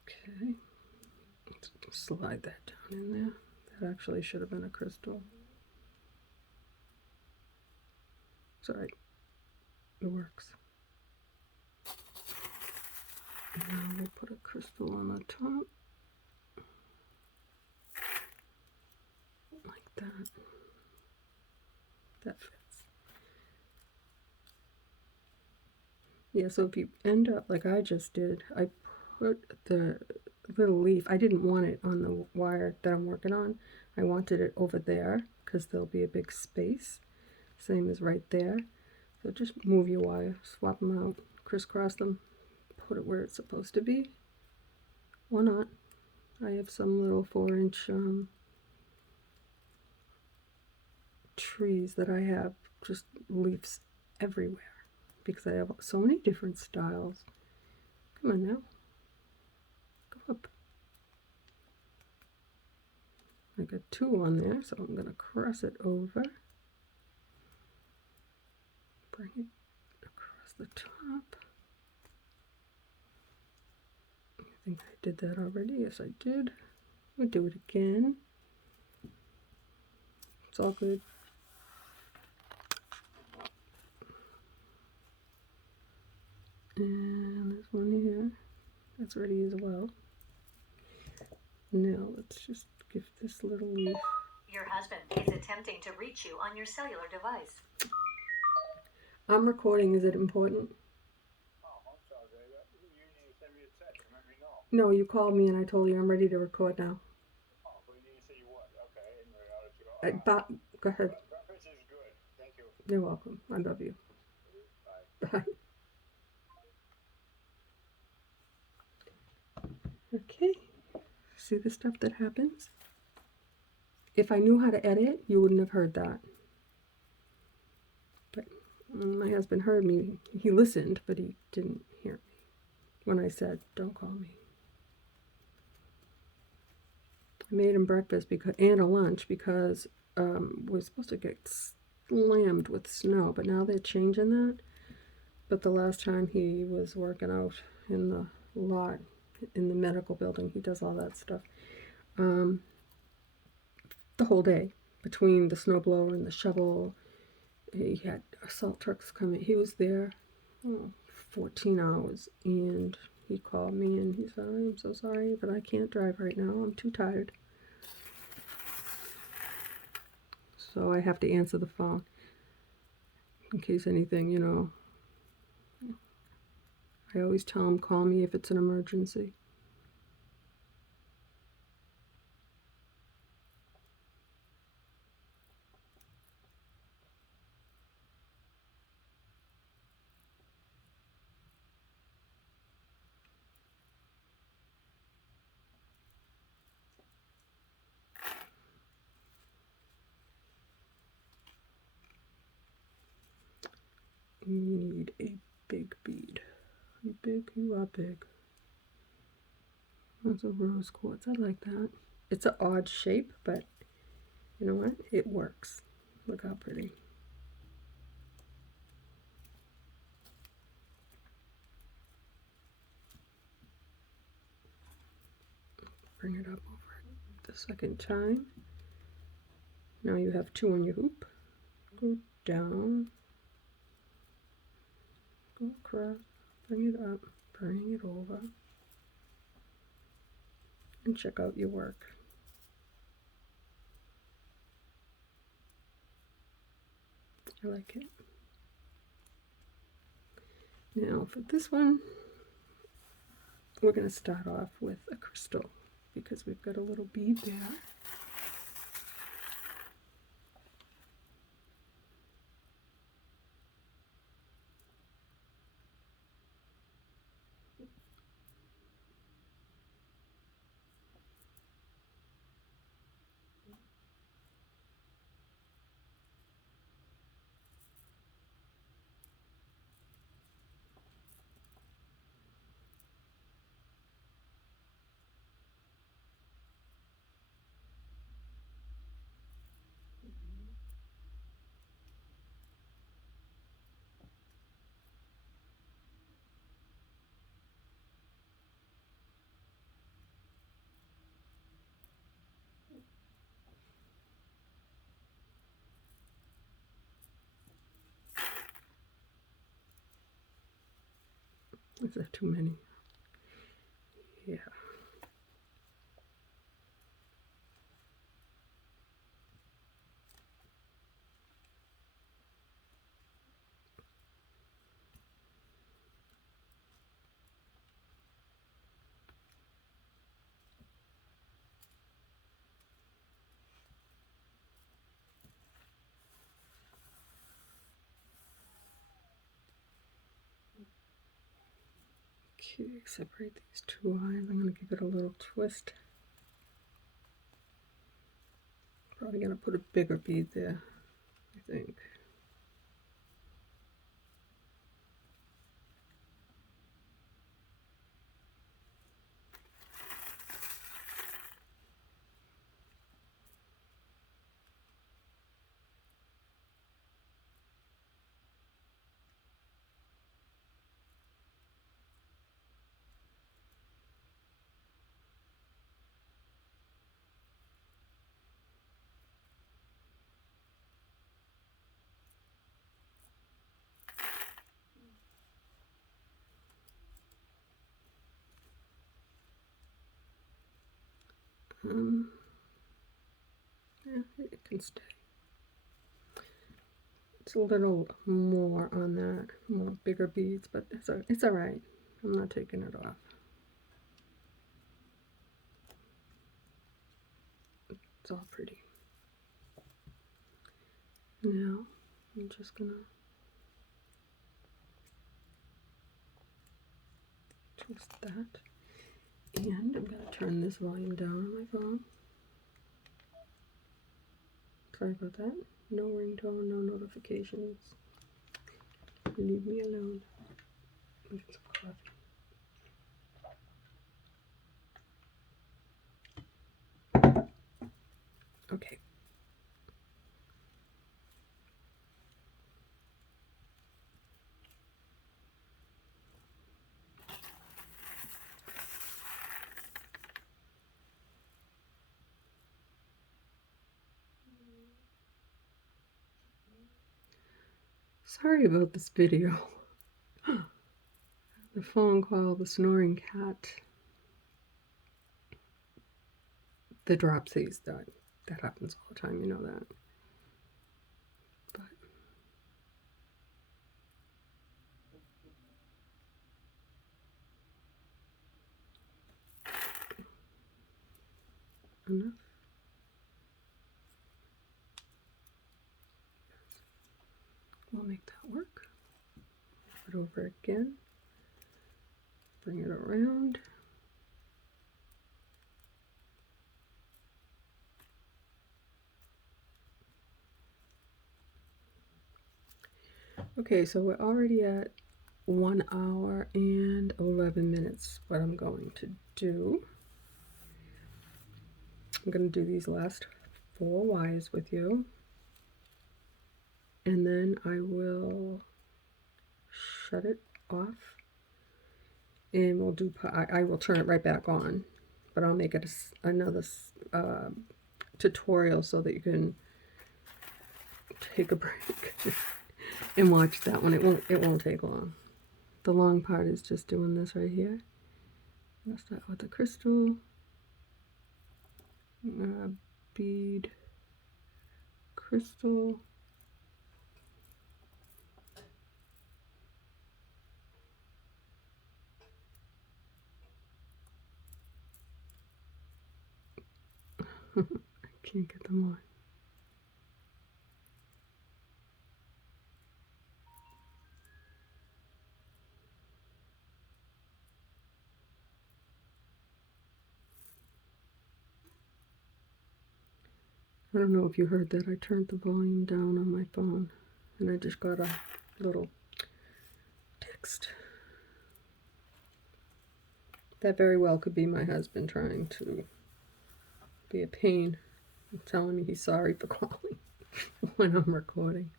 Okay. Let's slide that down in there. That actually should have been a crystal. It's alright. It works. Now we'll put a crystal on the top. Like that. That fits. Yeah, so if you end up like I just did, I put the little leaf, I didn't want it on the wire that I'm working on. I wanted it over there because there'll be a big space. Same as right there. So just move your wire, swap them out, crisscross them, put it where it's supposed to be. Or not. I have some little 4-inch trees that I have just leaves everywhere because I have so many different styles. Come on now. Go up. I got 2 on there, so I'm going to cross it over. Bring it across the top. I think I did that already. Yes, I did. We'll do it again. It's all good. And there's one here. That's ready as well. Now let's just give this little leaf. Your husband is attempting to reach you on your cellular device. I'm recording. Is it important? Oh, I'm sorry, Dave. You need to send me a text and let me know. No, you called me and I told you I'm ready to record now. Oh, but you didn't say you what? Okay, anyway, I'll let you go. Go ahead. Breakfast is good. Thank you. You're welcome. I love you. Bye. Bye. Okay. See the stuff that happens? If I knew how to edit, you wouldn't have heard that. But my husband heard me. He listened, but he didn't hear me when I said, don't call me. I made him breakfast and a lunch because we're supposed to get slammed with snow, but now they're changing that. But the last time he was working out in the lot, in the medical building, he does all that stuff. The whole day, between the snowblower and the shovel, he had assault trucks coming. He was there 14 hours, and he called me and he said, I'm so sorry, but I can't drive right now. I'm too tired. So I have to answer the phone in case anything, you know. I always tell him, call me if it's an emergency. You need a big bead. You big, you are big. That's a rose quartz. I like that. It's an odd shape, but you know what? It works. Look how pretty. Bring it up over the second time. Now you have 2 on your hoop. Go down, go across, bring it up, bring it over, and check out your work. I like it. Now for this one, we're going to start off with a crystal because we've got a little bead there. Is that too many? Yeah. Okay, separate these 2 lines. I'm going to give it a little twist. Probably going to put a bigger bead there, I think. Yeah, it can stay. It's a little more on that, more bigger beads, but it's all right. I'm not taking it off. It's all pretty. Now, I'm just gonna twist that. And I'm gonna turn this volume down on my phone. Sorry about that. No ringtone, no notifications. Leave me alone. Get some coffee. Okay. Sorry about this video. The phone call, the snoring cat, the dropsies, that happens all the time, you know that. But enough. We'll make that work. Put it over again. Bring it around. Okay, so we're already at 1 hour and 11 minutes. What I'm going to do, I'm going to do these last 4 wires with you, and then I will shut it off, and we'll do, I will turn it right back on, but I'll make it another tutorial so that you can take a break and watch that one. It won't take long. The long part is just doing this right here. I'll start with the crystal, bead, crystal, I can't get them on. I don't know if you heard that. I turned the volume down on my phone and I just got a little text. That very well could be my husband trying to be a pain and telling me he's sorry for calling when I'm recording.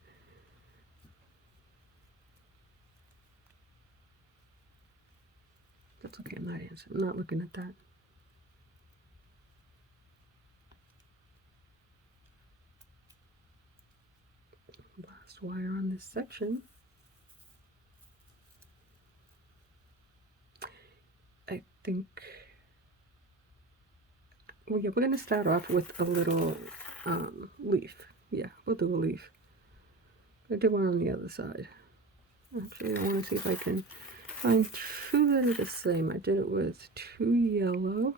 That's okay, I'm not answering. I'm not looking at that. Last wire on this section. I think, well, yeah, we're going to start off with a little leaf. Yeah, we'll do a leaf. I did one on the other side. Actually, I want to see if I can find 2 that are the same. I did it with 2 yellow.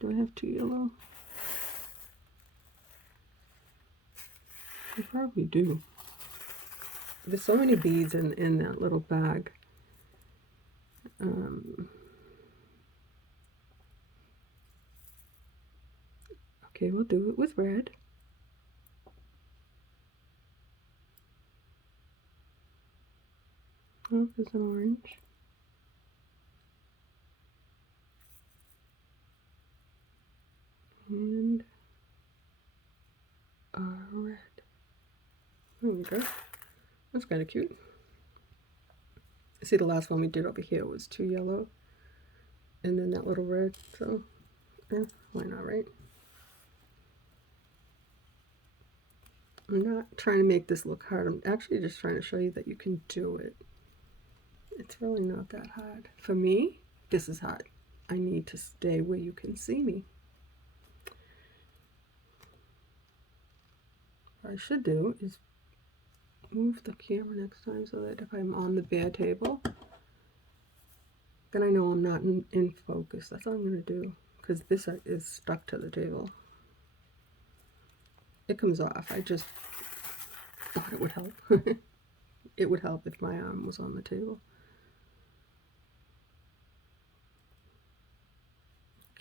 Do I have 2 yellow? I probably do. There's so many beads in that little bag. Okay, we'll do it with red. Oh, there's an orange. And a red. There we go. That's kind of cute. See, the last one we did over here was 2 yellow. And then that little red. So, yeah, why not, right? I'm not trying to make this look hard. I'm actually just trying to show you that you can do it. It's really not that hard. For me, this is hard. I need to stay where you can see me. What I should do is move the camera next time so that if I'm on the bare table, then I know I'm not in focus. That's all I'm going to do, because this is stuck to the table. It comes off. I just thought it would help. It would help if my arm was on the table.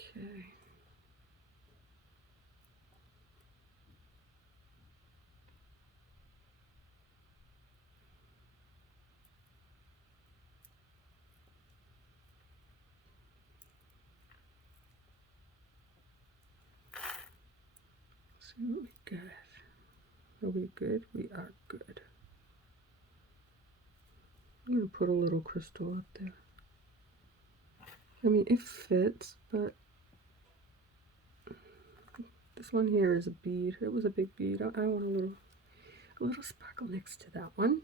Okay. See what we get. Are we good? We are good. I'm going to put a little crystal up there. I mean, it fits, but this one here is a bead. It was a big bead. I want a little sparkle next to that one.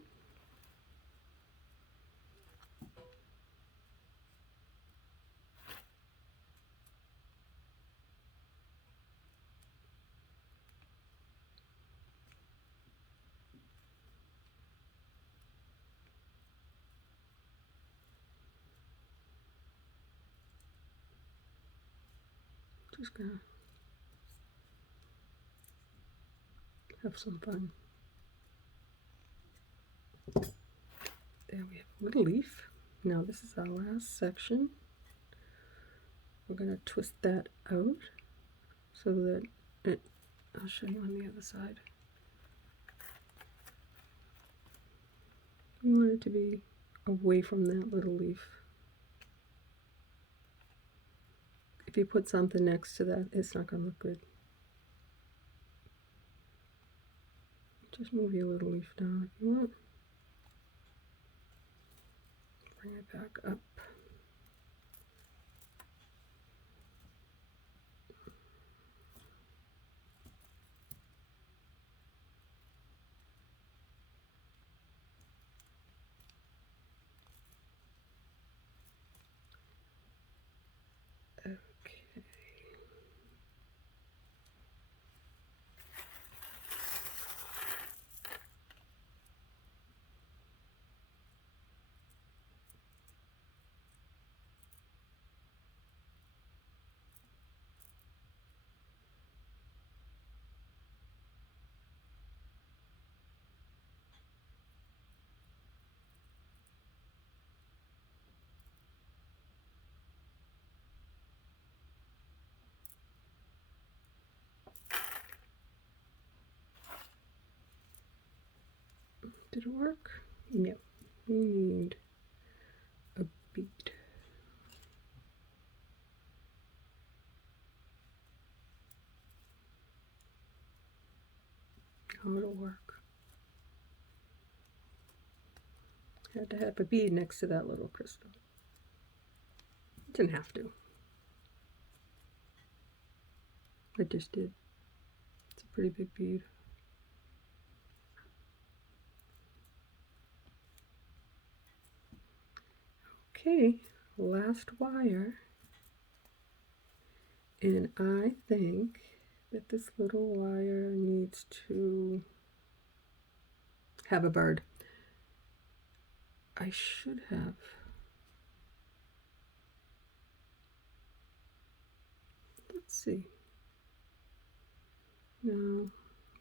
Just gonna have some fun. There we have a little leaf. Now this is our last section. We're gonna twist that out so that I'll show you on the other side. You want it to be away from that little leaf. If you put something next to that, it's not going to look good. Just move your little leaf down if you want. Bring it back up. Okay. Did it work? No. We need a bead. How it'll work. Had to have a bead next to that little crystal. Didn't have to. I just did. It's a pretty big bead. Okay, last wire. And I think that this little wire needs to have a bird. I should have. Let's see. No,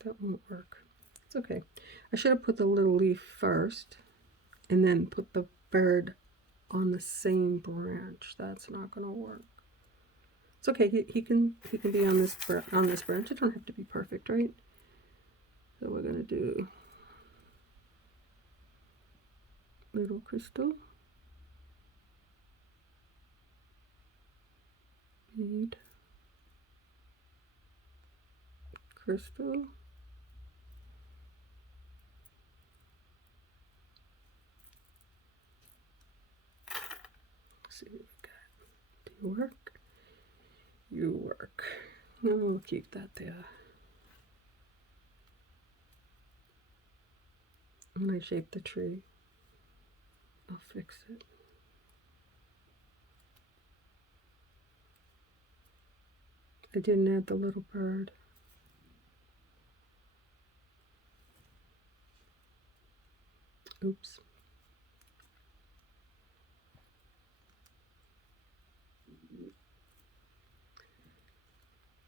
that won't work. It's okay. I should have put the little leaf first and then put the bird on the same branch. That's not going to work. It's okay. He can be on this branch. It don't have to be perfect, right? So we're going to do little crystal, bead, crystal, let's see what we've got. Do you work? You work. No, we'll keep that there. When I shape the tree, I'll fix it. I didn't add the little bird. Oops.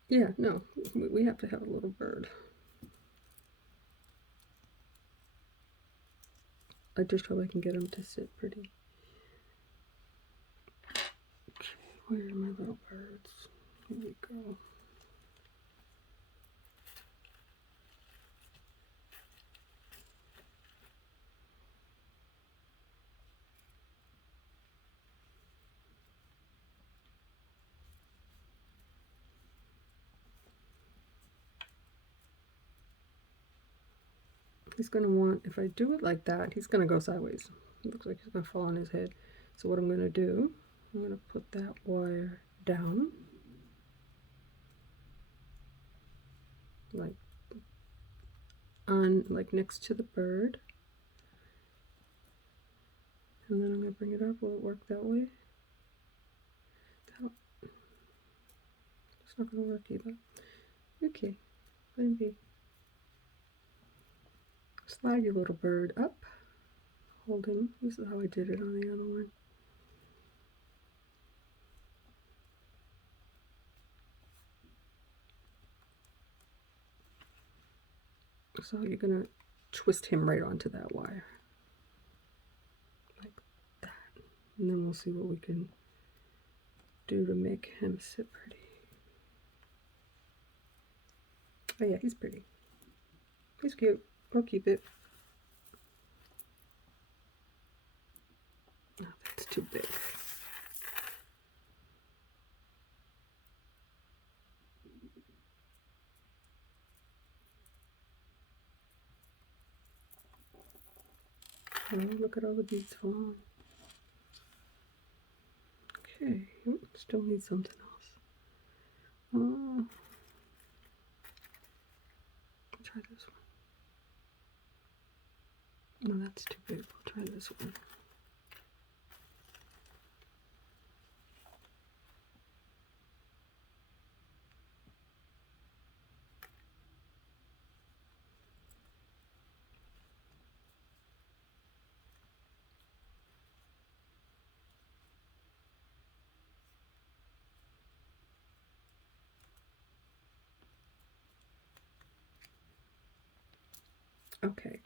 Yeah, no, we have to have a little bird. I just hope I can get him to sit pretty. Okay, where are my little birds? Here we go. He's going to want, if I do it like that, he's going to go sideways. It looks like he's going to fall on his head. So what I'm going to do, I'm going to put that wire down, like next to the bird. And then I'm going to bring it up. Will it work that way? It's not going to work either. Okay, plan B. Slide your little bird up. Hold him. This is how I did it on the other one. So you're going to twist him right onto that wire. Like that. And then we'll see what we can do to make him sit pretty. Oh yeah, he's pretty. He's cute. I'll keep it. too big. Oh, look at all the beads falling. Okay, still need something else. Oh, try this one. No, that's too big. We'll try this one. Okay.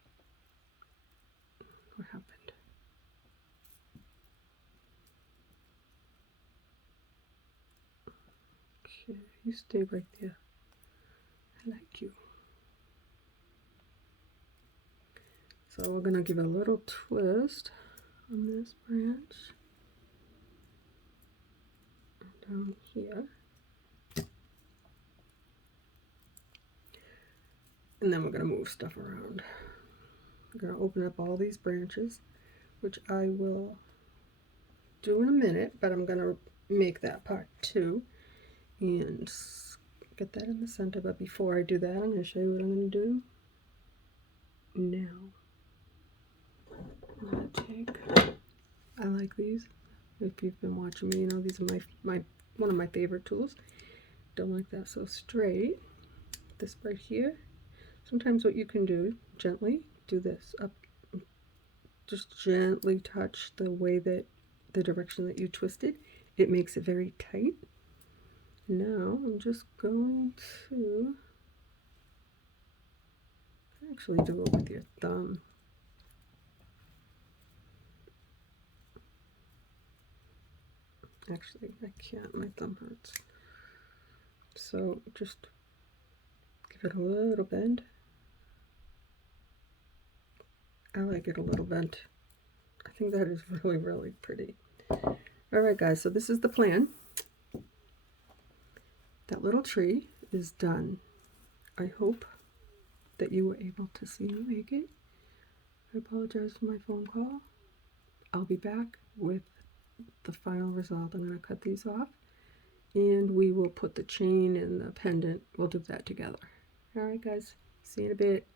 What happened? Okay, you stay right there. I like you. So we're going to give a little twist on this branch. Down here. And then we're going to move stuff around. We're going to open up all these branches, which I will do in a minute, but I'm going to make that part too and get that in the center. But before I do that, I'm going to show you what I'm going to do now. I'm going to take, I like these. If you've been watching me, you know these are my one of my favorite tools. Don't like that so straight. This right here. Sometimes what you can do, gently do this up, just gently touch the way that the direction that you twisted. It makes it very tight. Now I'm just going to actually do it with your thumb. Actually, I can't, my thumb hurts. So just give it a little bend. I like it a little bent. I think that is really, really pretty. Alright guys, so this is the plan. That little tree is done. I hope that you were able to see me make it. I apologize for my phone call. I'll be back with the final result. I'm going to cut these off and we will put the chain and the pendant. We'll do that together. Alright guys, see you in a bit.